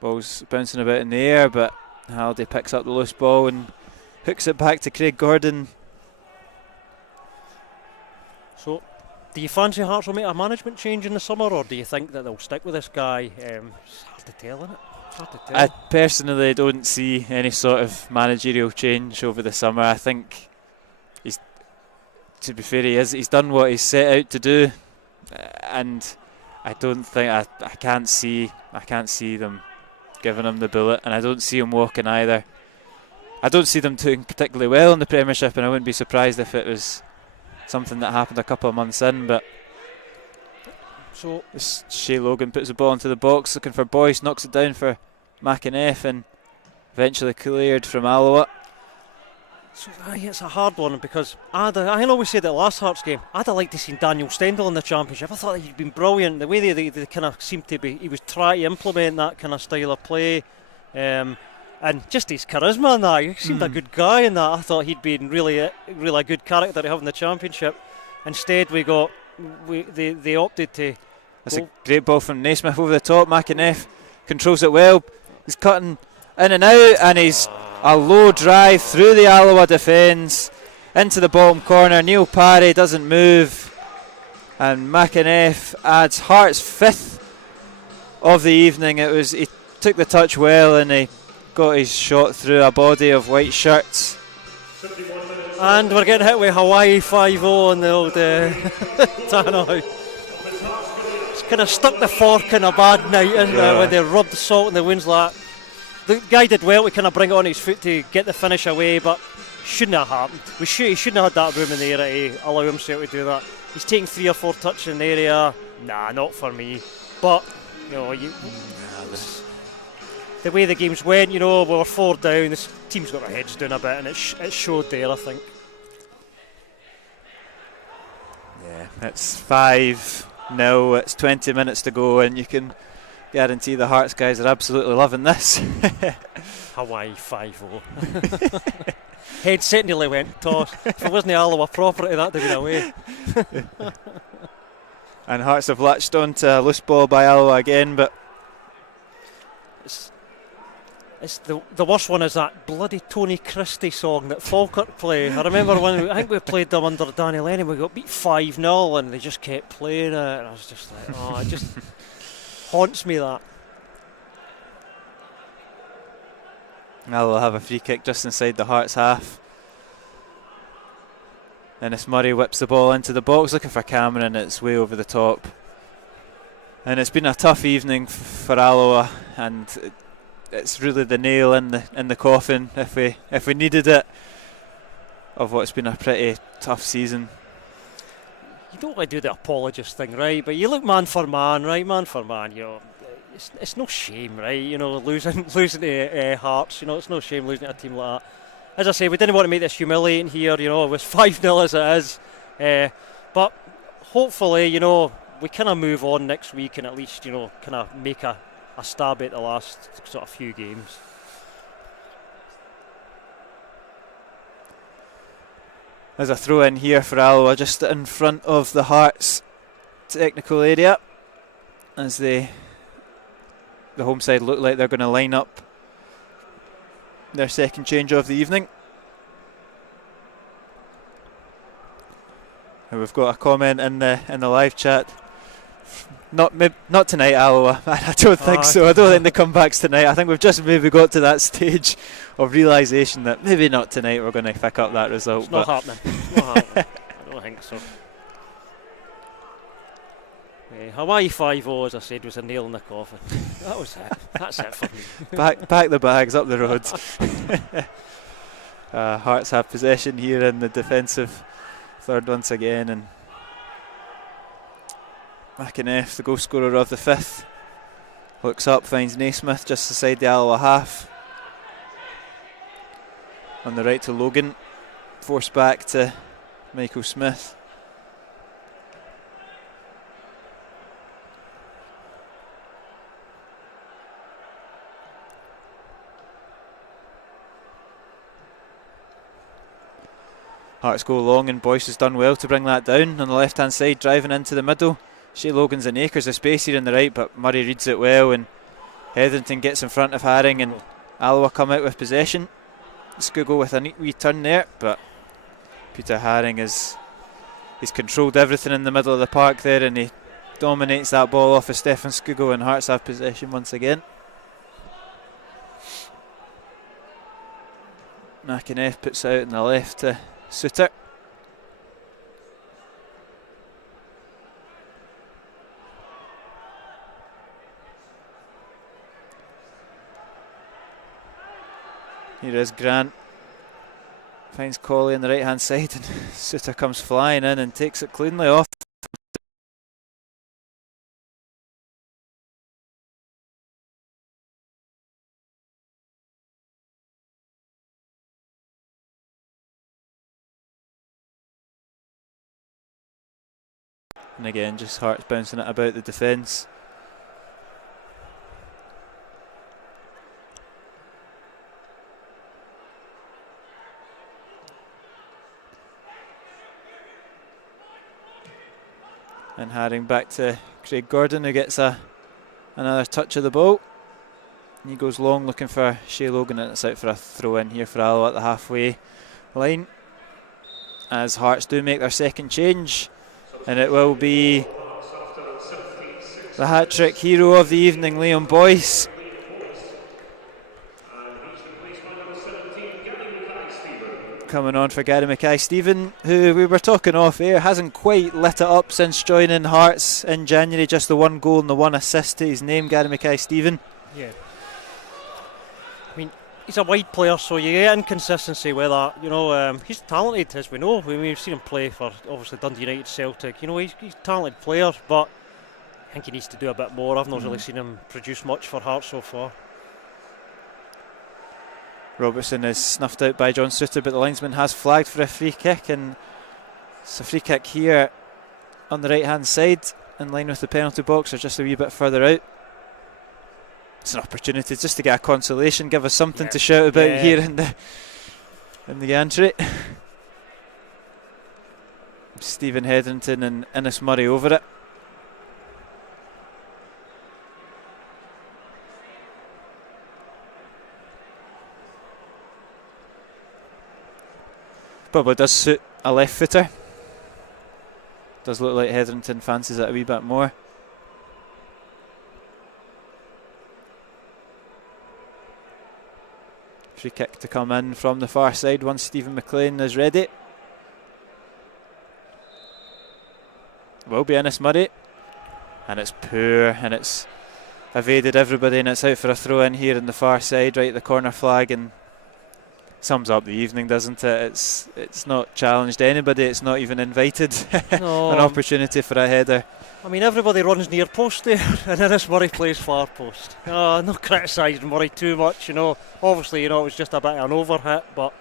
Ball's bouncing about in the air, but Halliday picks up the loose ball and hooks it back to Craig Gordon. So, do you fancy Hearts will make a management change in the summer, or do you think that they'll stick with this guy? It's hard to tell, isn't it? Hard to tell. I personally don't see any sort of managerial change over the summer. I think to be fair, he's done what he's set out to do, and I don't think I can't see them giving him the bullet, and I don't see him walking either. I don't see them doing particularly well in the Premiership, and I wouldn't be surprised if it was something that happened a couple of months in. But so Shea Logan puts the ball into the box, looking for Boyce, knocks it down for McInnes, and eventually cleared from Alloa. So it's a hard one, because I know we said it last Hearts game, I'd have liked to see Daniel Stendhal in the Championship. I thought he'd been brilliant. The way they kind of seemed to be, he was trying to implement that kind of style of play, and just his charisma and that. He seemed a good guy in that. I thought he'd been really a good character to have in the Championship. Instead, they opted to. That's a great ball from Naismith over the top. McInnes controls it well. He's cutting in and out, and he's a low drive through the Alloa defence into the bottom corner. Neil Parry doesn't move, and McInnes adds Hearts' 5th of the evening. He took the touch well, and he got his shot through a body of white shirts. And we're getting hit with Hawaii 5-0 on the old Tannoy. It's kind of stuck the fork in a bad night, isn't it, when they rubbed the salt in the wounds like that. The guy did well to kind of bring it on his foot to get the finish away, but shouldn't have happened. He shouldn't have had that room in the area to allow himself to do that. He's taking 3 or 4 touches in the area. Nah, not for me. But the way the games went, we were 4 down. This team's got their heads down a bit, and it showed there, I think. Yeah, it's 5-0. It's 20 minutes to go, and you can guarantee the Hearts guys are absolutely loving this. Hawaii 5-0. Headset nearly went toss. If it wasn't the Alloa property, that'd have been away. And Hearts have latched on to a loose ball by Alloa again, but it's the worst one is that bloody Tony Christie song that Falkirk play. I remember when I think we played them under Danny Lennon, we got beat 5-0 and they just kept playing it, and I was just like, it just haunts me, that. Alloa have a free kick just inside the Hearts half. Dennis Murray whips the ball into the box looking for Cameron. It's way over the top, and it's been a tough evening for Alloa, and it's really the nail in the coffin, if we needed it, of what's been a pretty tough season. You don't want to do the apologist thing, right? But you look man for man, right? Man for man, it's no shame, right? Losing to Hearts, it's no shame losing to a team like that. As I say, we didn't want to make this humiliating here, it was 5-0 as it is. But hopefully, we kind of move on next week and at least, kind of make a stab at the last sort of few games. There's a throw in here for Alloa just in front of the Hearts technical area, as the home side look like they're going to line up their second change of the evening. And we've got a comment in the live chat. Not tonight, Alloa. I don't think so. I don't think the comeback's tonight. I think we've just maybe got to that stage of realisation that maybe not tonight we're going to pick up that result. It's not happening. It's not happening. I don't think so. Hawaii 5-0, as I said, was a nail in the coffin. That was it. That's it for me. Back the bags up the road. Hearts have possession here in the defensive third once again, and McInnes, the goal scorer of the 5th, looks up, finds Naismith just beside the Alloa half. On the right to Logan, forced back to Michael Smith. Hearts go long, and Boyce has done well to bring that down on the left hand side, driving into the middle. Shea Logan's in acres of space here on the right, but Murray reads it well, and Hetherington gets in front of Haring, and Alloa come out with possession. Scugo with a neat wee turn there, but Peter Haring he's controlled everything in the middle of the park there, and he dominates that ball off of Stefan Scugo, and Hearts have possession once again. McInnes puts it out on the left to Suter. Here is Grant, finds Colley on the right hand side, and Suter comes flying in and takes it cleanly off. And again, just Hearts bouncing it about the defence. And Haring back to Craig Gordon, who gets another touch of the ball. And he goes long looking for Shea Logan, and it's out for a throw in here for Alloa at the halfway line. As Hearts do make their second change, and it will be the hat-trick hero of the evening, Liam Boyce. Coming on for Gary Mackay-Steven, who we were talking off air, hasn't quite lit it up since joining Hearts in January. Just the 1 goal and the 1 assist to his name, Gary Mackay-Steven. Yeah. I mean, he's a wide player, so you get inconsistency with that. You know, he's talented, as we know. We've seen him play for, obviously, Dundee United, Celtic. You know, he's a talented player, but I think he needs to do a bit more. I've not really seen him produce much for Hearts so far. Robertson is snuffed out by John Suter, but the linesman has flagged for a free kick, and it's a free kick here on the right hand side, in line with the penalty box, or just a wee bit further out. It's an opportunity just to get a consolation, give us something to shout about here in the entry. Stephen Hetherington and Innes Murray over it. Probably does suit a left footer. Does look like Hetherington fancies it a wee bit more. Free kick to come in from the far side once Stephen McLean is ready. Will be Innes Murray, and it's poor, and it's evaded everybody, and it's out for a throw in here in the far side, right at the corner flag, and sums up the evening, doesn't it? It's not challenged anybody, it's not even invited. No. An opportunity for a header. I mean, everybody runs near post there, and Innes Murray plays far post. Not criticising Murray too much, you know. Obviously, you know, it was just a bit of an over-hit, but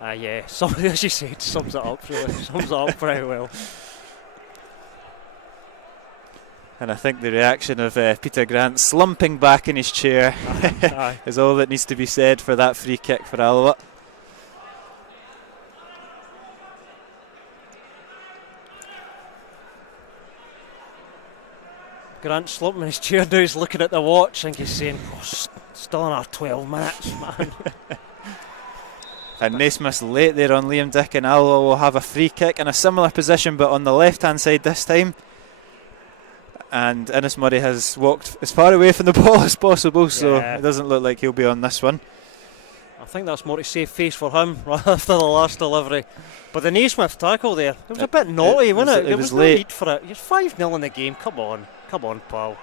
yeah, as you said, sums it up, really. Sums it up very well. And I think the reaction of Peter Grant slumping back in his chair is all that needs to be said for that free kick for Alloa. Grant slumping in his chair now, he's looking at the watch, I think he's saying, still in our 12 minutes, man. And Naismith's late there on Liam Dick, and Alloa will have a free kick in a similar position but on the left hand side this time. And Innes Murray has walked as far away from the ball as possible, so it doesn't look like he'll be on this one. I think that's more to save face for him after the last delivery. But the Naismith tackle there, it was a bit naughty, wasn't it? It was was late. No need for it. You're 5-0 in the game. Come on, pal.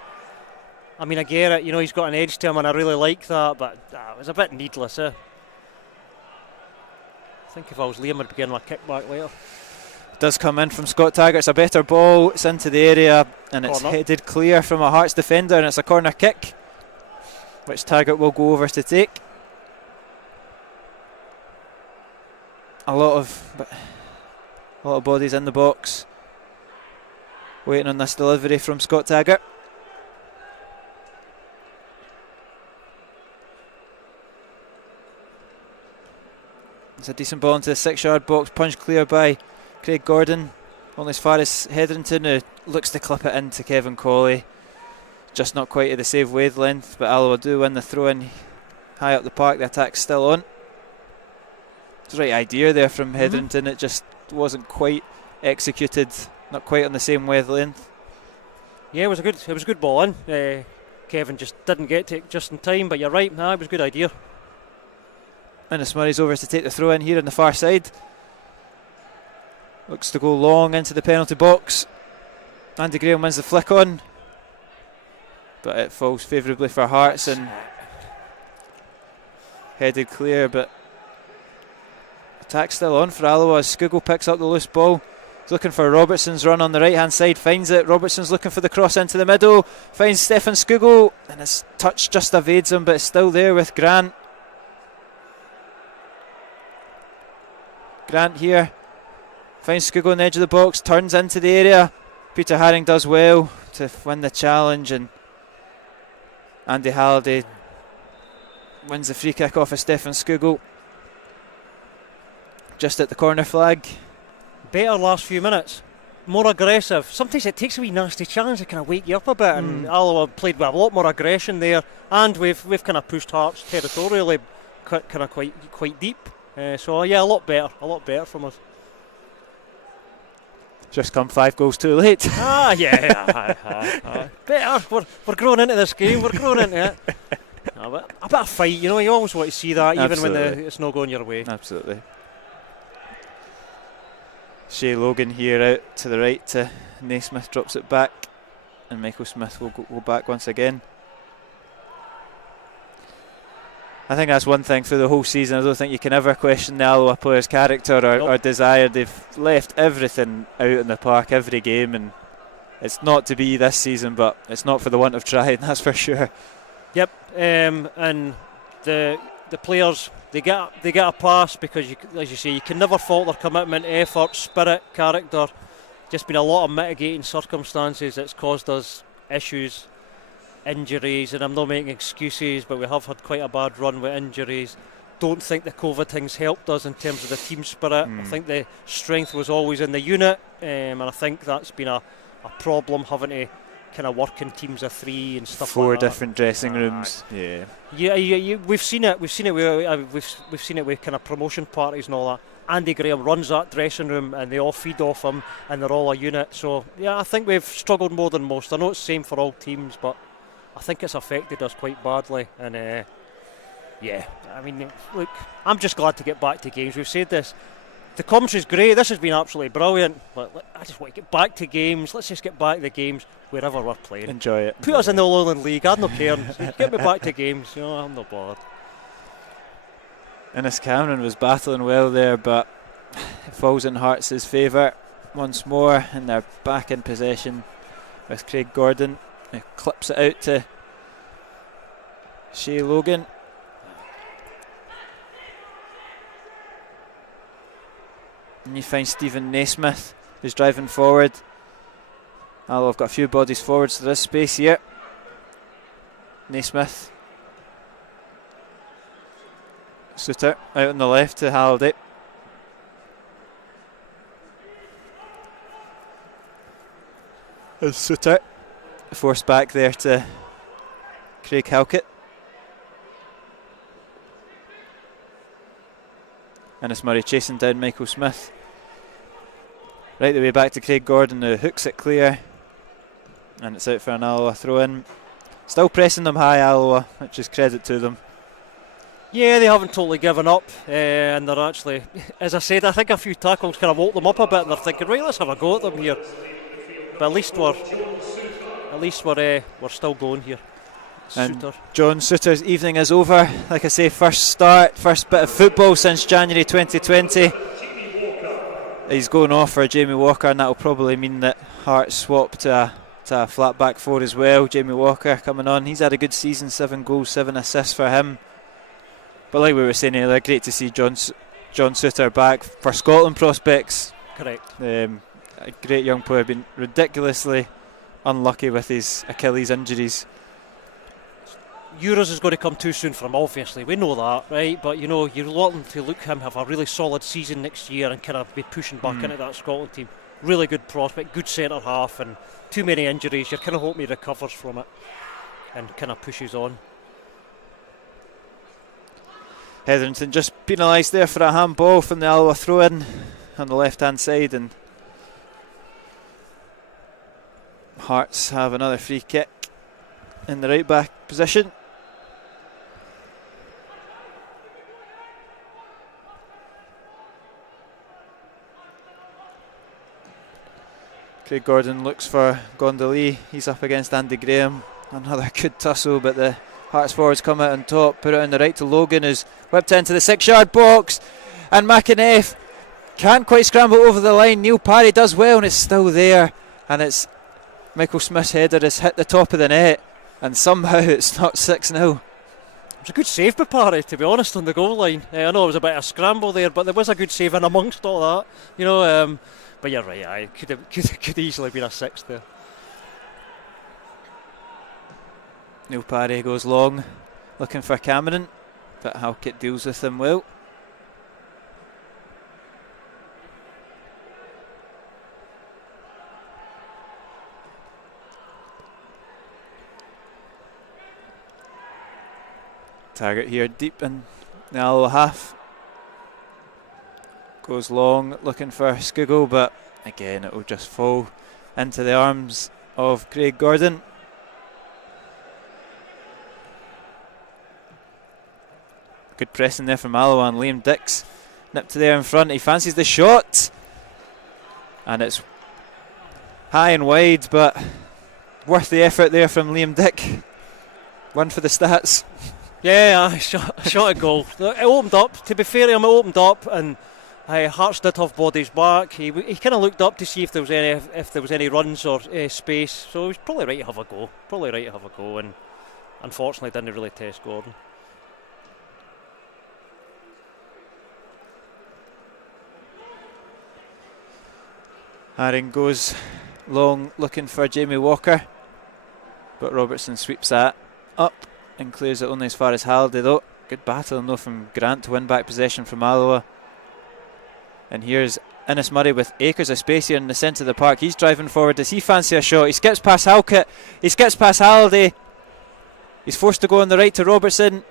I mean, I get it. You know, he's got an edge to him, and I really like that. But it was a bit needless. I think if I was Liam, I'd be getting my kick back later. Does come in from Scott Taggart. It's a better ball. It's into the area, and it's headed clear from a Hearts defender, and it's a corner kick, which Taggart will go over to take. A lot of bodies in the box, waiting on this delivery from Scott Taggart. It's a decent ball into the 6-yard box, punched clear by Craig Gordon, only as far as Hetherington, who looks to clip it into Kevin Colley. Just not quite at the save wavelength, but Alloa do win the throw-in high up the park. The attack's still on. It's the right idea there from Hetherington. It just wasn't quite executed, not quite on the same wavelength. Yeah, it was a good ball in. Kevin just didn't get to it just in time, but you're right, it was a good idea. Innes Murray's over to take the throw in here on the far side. Looks to go long into the penalty box. Andy Graham wins the flick on, but it falls favourably for Hearts and headed clear, but attack still on for Alloa as Skugel picks up the loose ball. He's looking for Robertson's run on the right hand side, finds it. Robertson's looking for the cross into the middle, finds Stefan Skugel, and his touch just evades him, but it's still there with Grant. Grant here finds Skugel on the edge of the box, turns into the area. Peter Haring does well to win the challenge, and Andy Halliday wins the free kick off of Stefan Skugel just at the corner flag. Better last few minutes, more aggressive. Sometimes it takes a wee nasty challenge to kind of wake you up a bit, and Alloa played with a lot more aggression there, and we've kind of pushed Hearts territorially kind of quite deep. So yeah, a lot better from us. Just come 5 goals too late. Better. We're growing into this game. We're growing into it. But a bit of fight, you know. You always want to see that, even when it's not going your way. Absolutely. Shea Logan here out to the right to Naismith, drops it back, and Michael Smith will go back once again. I think that's one thing for the whole season. I don't think you can ever question the Alloa players' character or desire. They've left everything out in the park every game, and it's not to be this season, but it's not for the want of trying, that's for sure. Yep, and the players, they get a pass because, as you say, you can never fault their commitment, effort, spirit, character. Just been a lot of mitigating circumstances that's caused us issues. Injuries, and I'm not making excuses, but we have had quite a bad run with injuries. Don't think the COVID thing's helped us in terms of the team spirit. I think the strength was always in the unit, and I think that's been a problem, having to kind of work in teams of 3 and stuff. 4 like that. different dressing rooms. Yeah. We've seen it. We've seen it with kind of promotion parties and all that. Andy Graham runs that dressing room, and they all feed off him, and they're all a unit. So yeah, I think we've struggled more than most. I know it's the same for all teams, but I think it's affected us quite badly, and I mean, look, I'm just glad to get back to games. We've said this. The commentary's great. This has been absolutely brilliant, but I just want to get back to games. Let's just get back to the games wherever we're playing. Enjoy it. Put us in the All-Ireland League. I'm not caring. Get me back to games. You know, I'm not bothered. Innes Cameron was battling well there, but it falls in Hearts' favour once more, and they're back in possession with Craig Gordon. He clips it out to Shea Logan. And you find Stephen Naismith, who's driving forward. Alloa have got a few bodies forward, so there is space here. Naismith. Suter out on the left to Halliday. And Suter forced back there to Craig Halkett. Ennis Murray chasing down Michael Smith. Right the way back to Craig Gordon, who hooks it clear. And it's out for an Alloa throw-in. Still pressing them high, Alloa, which is credit to them. Yeah, they haven't totally given up, and they're actually, as I said, I think a few tackles kind of woke them up a bit, and they're thinking, right, let's have a go at them here. But at least we're still going here. And John Souttar's evening is over. Like I say, first bit of football since January 2020. He's going off for Jamie Walker, and that will probably mean that Hearts swap to a flat back four as well. Jamie Walker coming on. He's had a good season, 7 goals, 7 assists for him. But like we were saying earlier, great to see John Souttar back for Scotland prospects. Correct. A great young player, been ridiculously unlucky with his Achilles injuries. Euros is going to come too soon for him, obviously. We know that, right? But, you're wanting to look him have a really solid season next year and kind of be pushing back into that Scotland team. Really good prospect, good centre half, and too many injuries. You're kind of hoping he recovers from it and kind of pushes on. Hetherington just penalised there for a handball from the Alloa throw-in on the left-hand side, and Hearts have another free kick in the right-back position. Craig Gordon looks for Gondoli. He's up against Andy Graham. Another good tussle, but the Hearts forwards come out on top, put it on the right to Logan, who's whipped into the 6-yard box, and McInnes can't quite scramble over the line. Neil Parry does well, and it's still there, and it's Michael Smith's header has hit the top of the net, and somehow it's not 6-0. It was a good save by Parry, to be honest, on the goal line. I know it was a bit of a scramble there, but there was a good save in amongst all that, but you're right, it could easily been a 6 there. Neil Parry goes long, looking for Cameron, but Halkett deals with him well. Target here deep in the Alloa half. Goes long, looking for Skugel, but again it will just fall into the arms of Craig Gordon. Good pressing there from Alloa, and Liam Dix nipped to there in front. He fancies the shot, and it's high and wide, but worth the effort there from Liam Dick. One for the stats. Yeah, shot a goal. It opened up, to be fair to him, it opened up, and Hearts did have bodies back. He kind of looked up to see if there was any runs or space, so he was probably right to have a go. And unfortunately didn't really test Gordon. Haring goes long, looking for Jamie Walker, but Robertson sweeps that up and clears it only as far as Halliday though. Good battle though from Grant to win back possession from Alloa. And here's Ennis Murray with acres of space here in the centre of the park. He's driving forward. Does he fancy a shot? He skips past Halkett. He skips past Halliday. He's forced to go on the right to Robertson.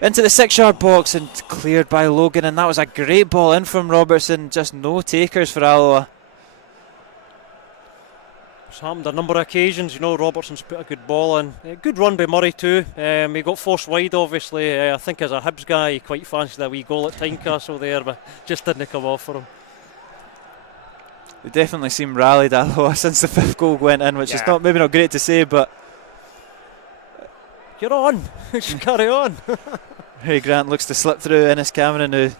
Into the 6-yard box and cleared by Logan. And that was a great ball in from Robertson. Just no takers for Alloa. It's happened a number of occasions. Robertson's put a good ball in. Good run by Murray too. He got forced wide, obviously. I think as a Hibs guy, he quite fancied a wee goal at Tynecastle there, but just didn't come off for him. They definitely seem rallied, Alloa, since the 5th goal went in, which is maybe not great to say, but you're on. Just carry on. Harry Grant looks to slip through Ennis Cameron, who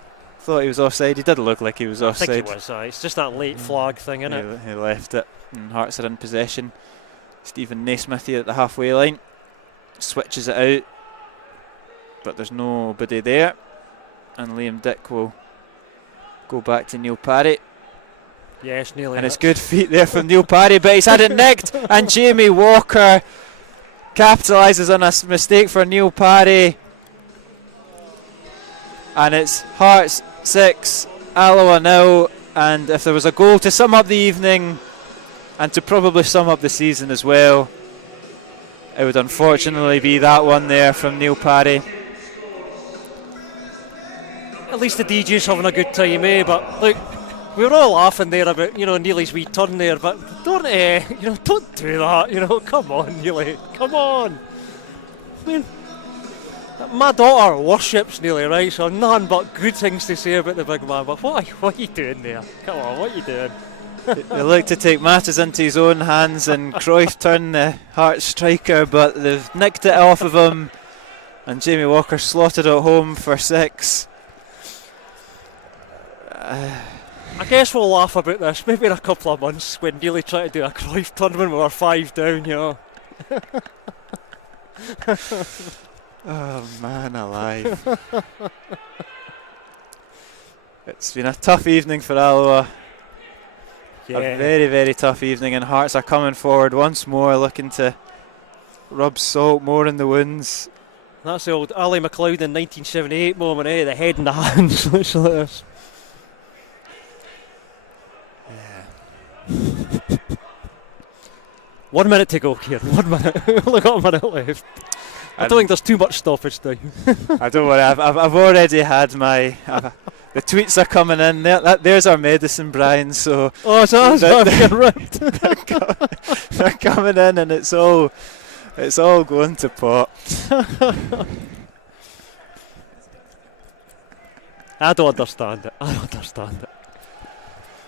thought he was offside. He did look like he was offside. I think he was. It's just that late flag thing, isn't it? He left it, and Hearts are in possession. Stephen Naismith here at the halfway line switches it out, but there's nobody there, and Liam Dick will go back to Neil Parry. Yes, nearly. And it's good feet there from Neil Parry, but he's had it nicked, and Jamie Walker capitalises on a mistake for Neil Parry, and it's Hearts 6, Alloa 0. And if there was a goal to sum up the evening and to probably sum up the season as well, it would unfortunately be that one there from Neil Parry. at least the DJ's having a good time, eh? But look, we were all laughing there about, Neely's wee turn there, but don't do that, come on, Neely, come on. I mean, my daughter worships Neely, right, so none but good things to say about the big man, but what are you doing there? Come on, what are you doing? They look to take matters into his own hands, and Cruyff turned the Hearts striker, but they've nicked it off of him, and Jamie Walker slotted it home for 6. I guess we'll laugh about this maybe in a couple of months when Neely tried to do a Cruyff turn when we were 5 down, Oh man alive. It's been a tough evening for Alloa. Yeah. A very, very tough evening, and Hearts are coming forward once more, looking to rub salt more in the wounds. That's the old Ali McLeod in 1978 moment, the head in the hands. Looks like this. Yeah. 1 minute to go, Kieran. 1 minute. We've only got a minute left. I don't think there's too much stoppage time. I don't worry. I've already had my. The tweets are coming in. There's our medicine, Brian. So. Oh, so that's ripped. They're coming in, and it's all going to pot. I don't understand it.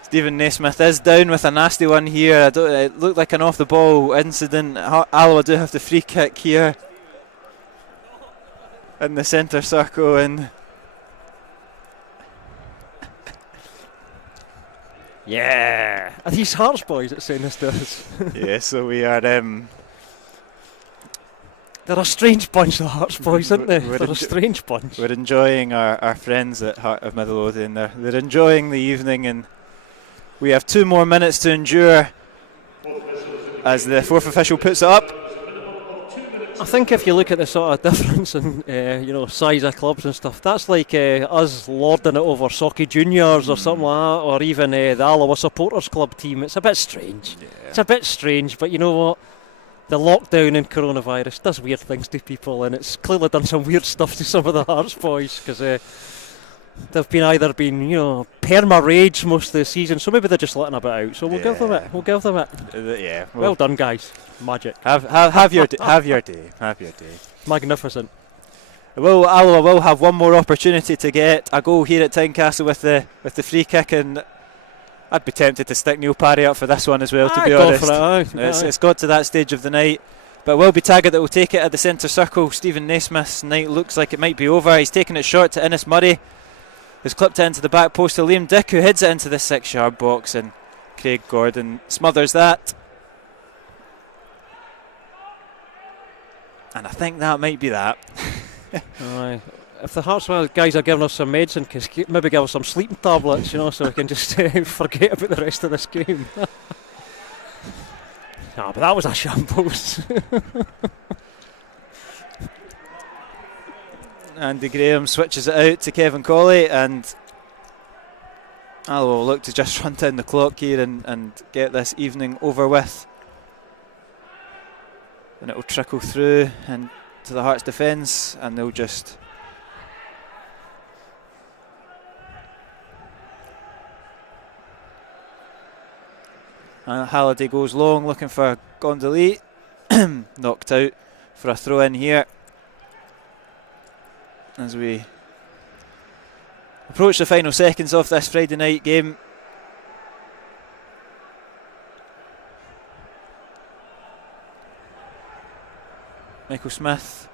Stephen Naismith is down with a nasty one here. It looked like an off-the-ball incident. Alloa do have the free kick here in the centre circle, and yeah, are these Hearts boys that saying this to us? yeah. So we are. They're a strange bunch, the Hearts boys, aren't they? They're a strange bunch. We're enjoying our friends at Heart of Midlothian. They're enjoying the evening, and we have 2 more minutes to endure as the 4th official puts it up. I think if you look at the sort of difference in size of clubs and stuff, that's like us lording it over Socky Juniors or something like that, or even the Alloa Supporters Club team. It's a bit strange. Yeah. It's a bit strange, but you know what? The lockdown and coronavirus does weird things to people, and it's clearly done some weird stuff to some of the Hearts boys, because they've been either perma rage most of the season, so maybe they're just letting a bit out. So we'll give them it. We'll give them it. Yeah. Well done, guys. Magic. Have your have your day. Have your day. Magnificent. Well, Alloa will have one more opportunity to get a goal here at Tynecastle with the free kick, and I'd be tempted to stick Neil Parry up for this one as well, to be honest. It's got to that stage of the night. But it will be Taggart that will take it at the centre circle. Stephen Naismith's night looks like it might be over. He's taken it short to Innes Murray, who's clipped it into the back post to Liam Dick, who heads it into the 6-yard box, and Craig Gordon smothers that. And I think that might be that. Aye. If the Hearts guys are giving us some medicine, maybe give us some sleeping tablets, so we can just forget about the rest of this game. But that was a shambles. Andy Graham switches it out to Kevin Colley, and Alloa will look to just run down the clock here and get this evening over with. And it will trickle through and to the Hearts defence, and they'll just Halliday goes long looking for Gondoli. Knocked out for a throw in here as we approach the final seconds of this Friday night game. Michael Smith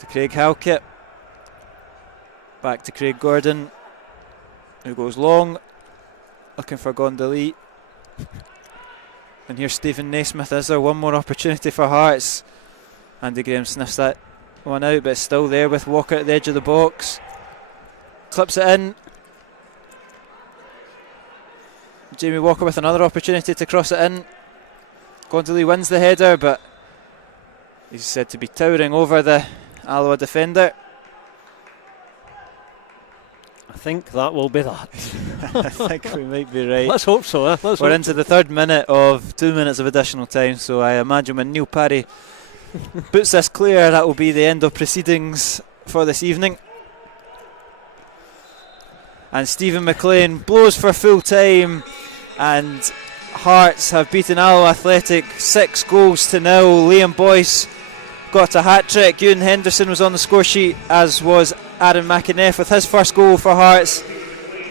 to Craig Halkett, back to Craig Gordon, who goes long looking for Gondoli, and here's Stephen Naismith. Is there one more opportunity for Hearts? Andy Graham sniffs that one out, but it's still there with Walker at the edge of the box, clips it in. Jamie Walker with another opportunity to cross it in. Gondoli wins the header, but he's said to be towering over the Alloa defender. I think that will be that. I think we might be right. Let's hope so. We're into the 3rd minute of 2 minutes of additional time, so I imagine when Neil Parry puts this clear, that will be the end of proceedings for this evening. and Stephen McLean blows for full time, and Hearts have beaten Alloa Athletic 6 goals to 0. Liam Boyce got a hat-trick. Ewan Henderson was on the score sheet, as was Aaron McInnes with his first goal for Hearts.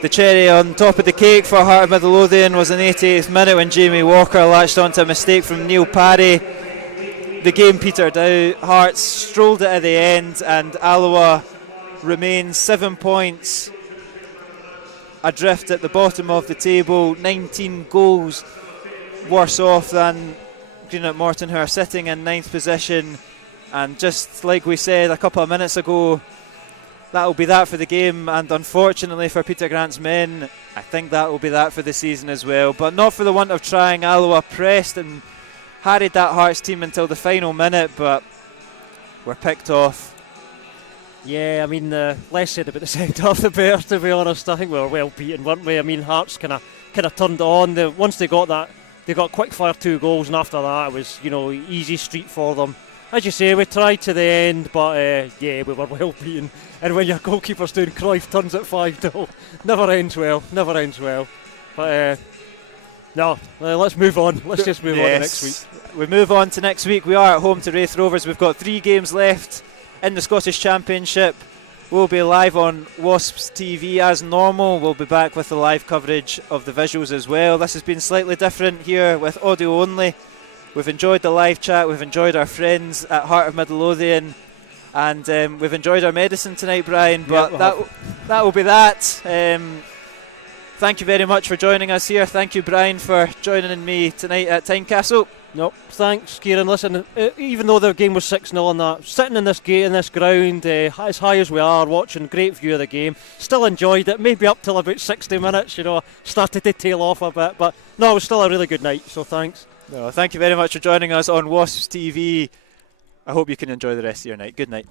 The cherry on top of the cake for Heart of Midlothian was in the 88th minute when Jamie Walker latched onto a mistake from Neil Parry. The game petered out. Hearts strolled it at the end, and Alloa remains 7 points adrift at the bottom of the table, 19 goals worse off than Greenock Morton, who are sitting in 9th position. And just like we said a couple of minutes ago, that will be that for the game, and unfortunately for Peter Grant's men, I think that will be that for the season as well. But not for the want of trying. Alloa pressed and harried that Hearts team until the final minute, but were picked off. Yeah, I mean, less said about the second half the better, to be honest. I think we were well beaten, weren't we? I mean, Hearts kind of turned it on. Once they got that, they got quick fire 2 goals, and after that it was, easy street for them. As you say, we tried to the end, but yeah, we were well beaten. And when your goalkeeper's doing Cruyff turns at 5-0, never ends well. But no, let's move on. Let's just move on to next week. We move on to next week. We are at home to Wraith Rovers. We've got 3 games left in the Scottish Championship. We'll be live on Wasps TV as normal. We'll be back with the live coverage of the visuals as well. This has been slightly different here with audio only. We've enjoyed the live chat, we've enjoyed our friends at Heart of Midlothian, and we've enjoyed our medicine tonight, Brian, but that will be that. Thank you very much for joining us here. Thank you, Brian, for joining me tonight at Tynecastle. No, thanks, Kieran. Listen, even though the game was 6-0 and that, sitting in this ground, as high as we are, watching, great view of the game, still enjoyed it, maybe up till about 60 minutes, started to tail off a bit, but no, it was still a really good night, so thanks. No, thank you very much for joining us on Wasps TV. I hope you can enjoy the rest of your night. Good night.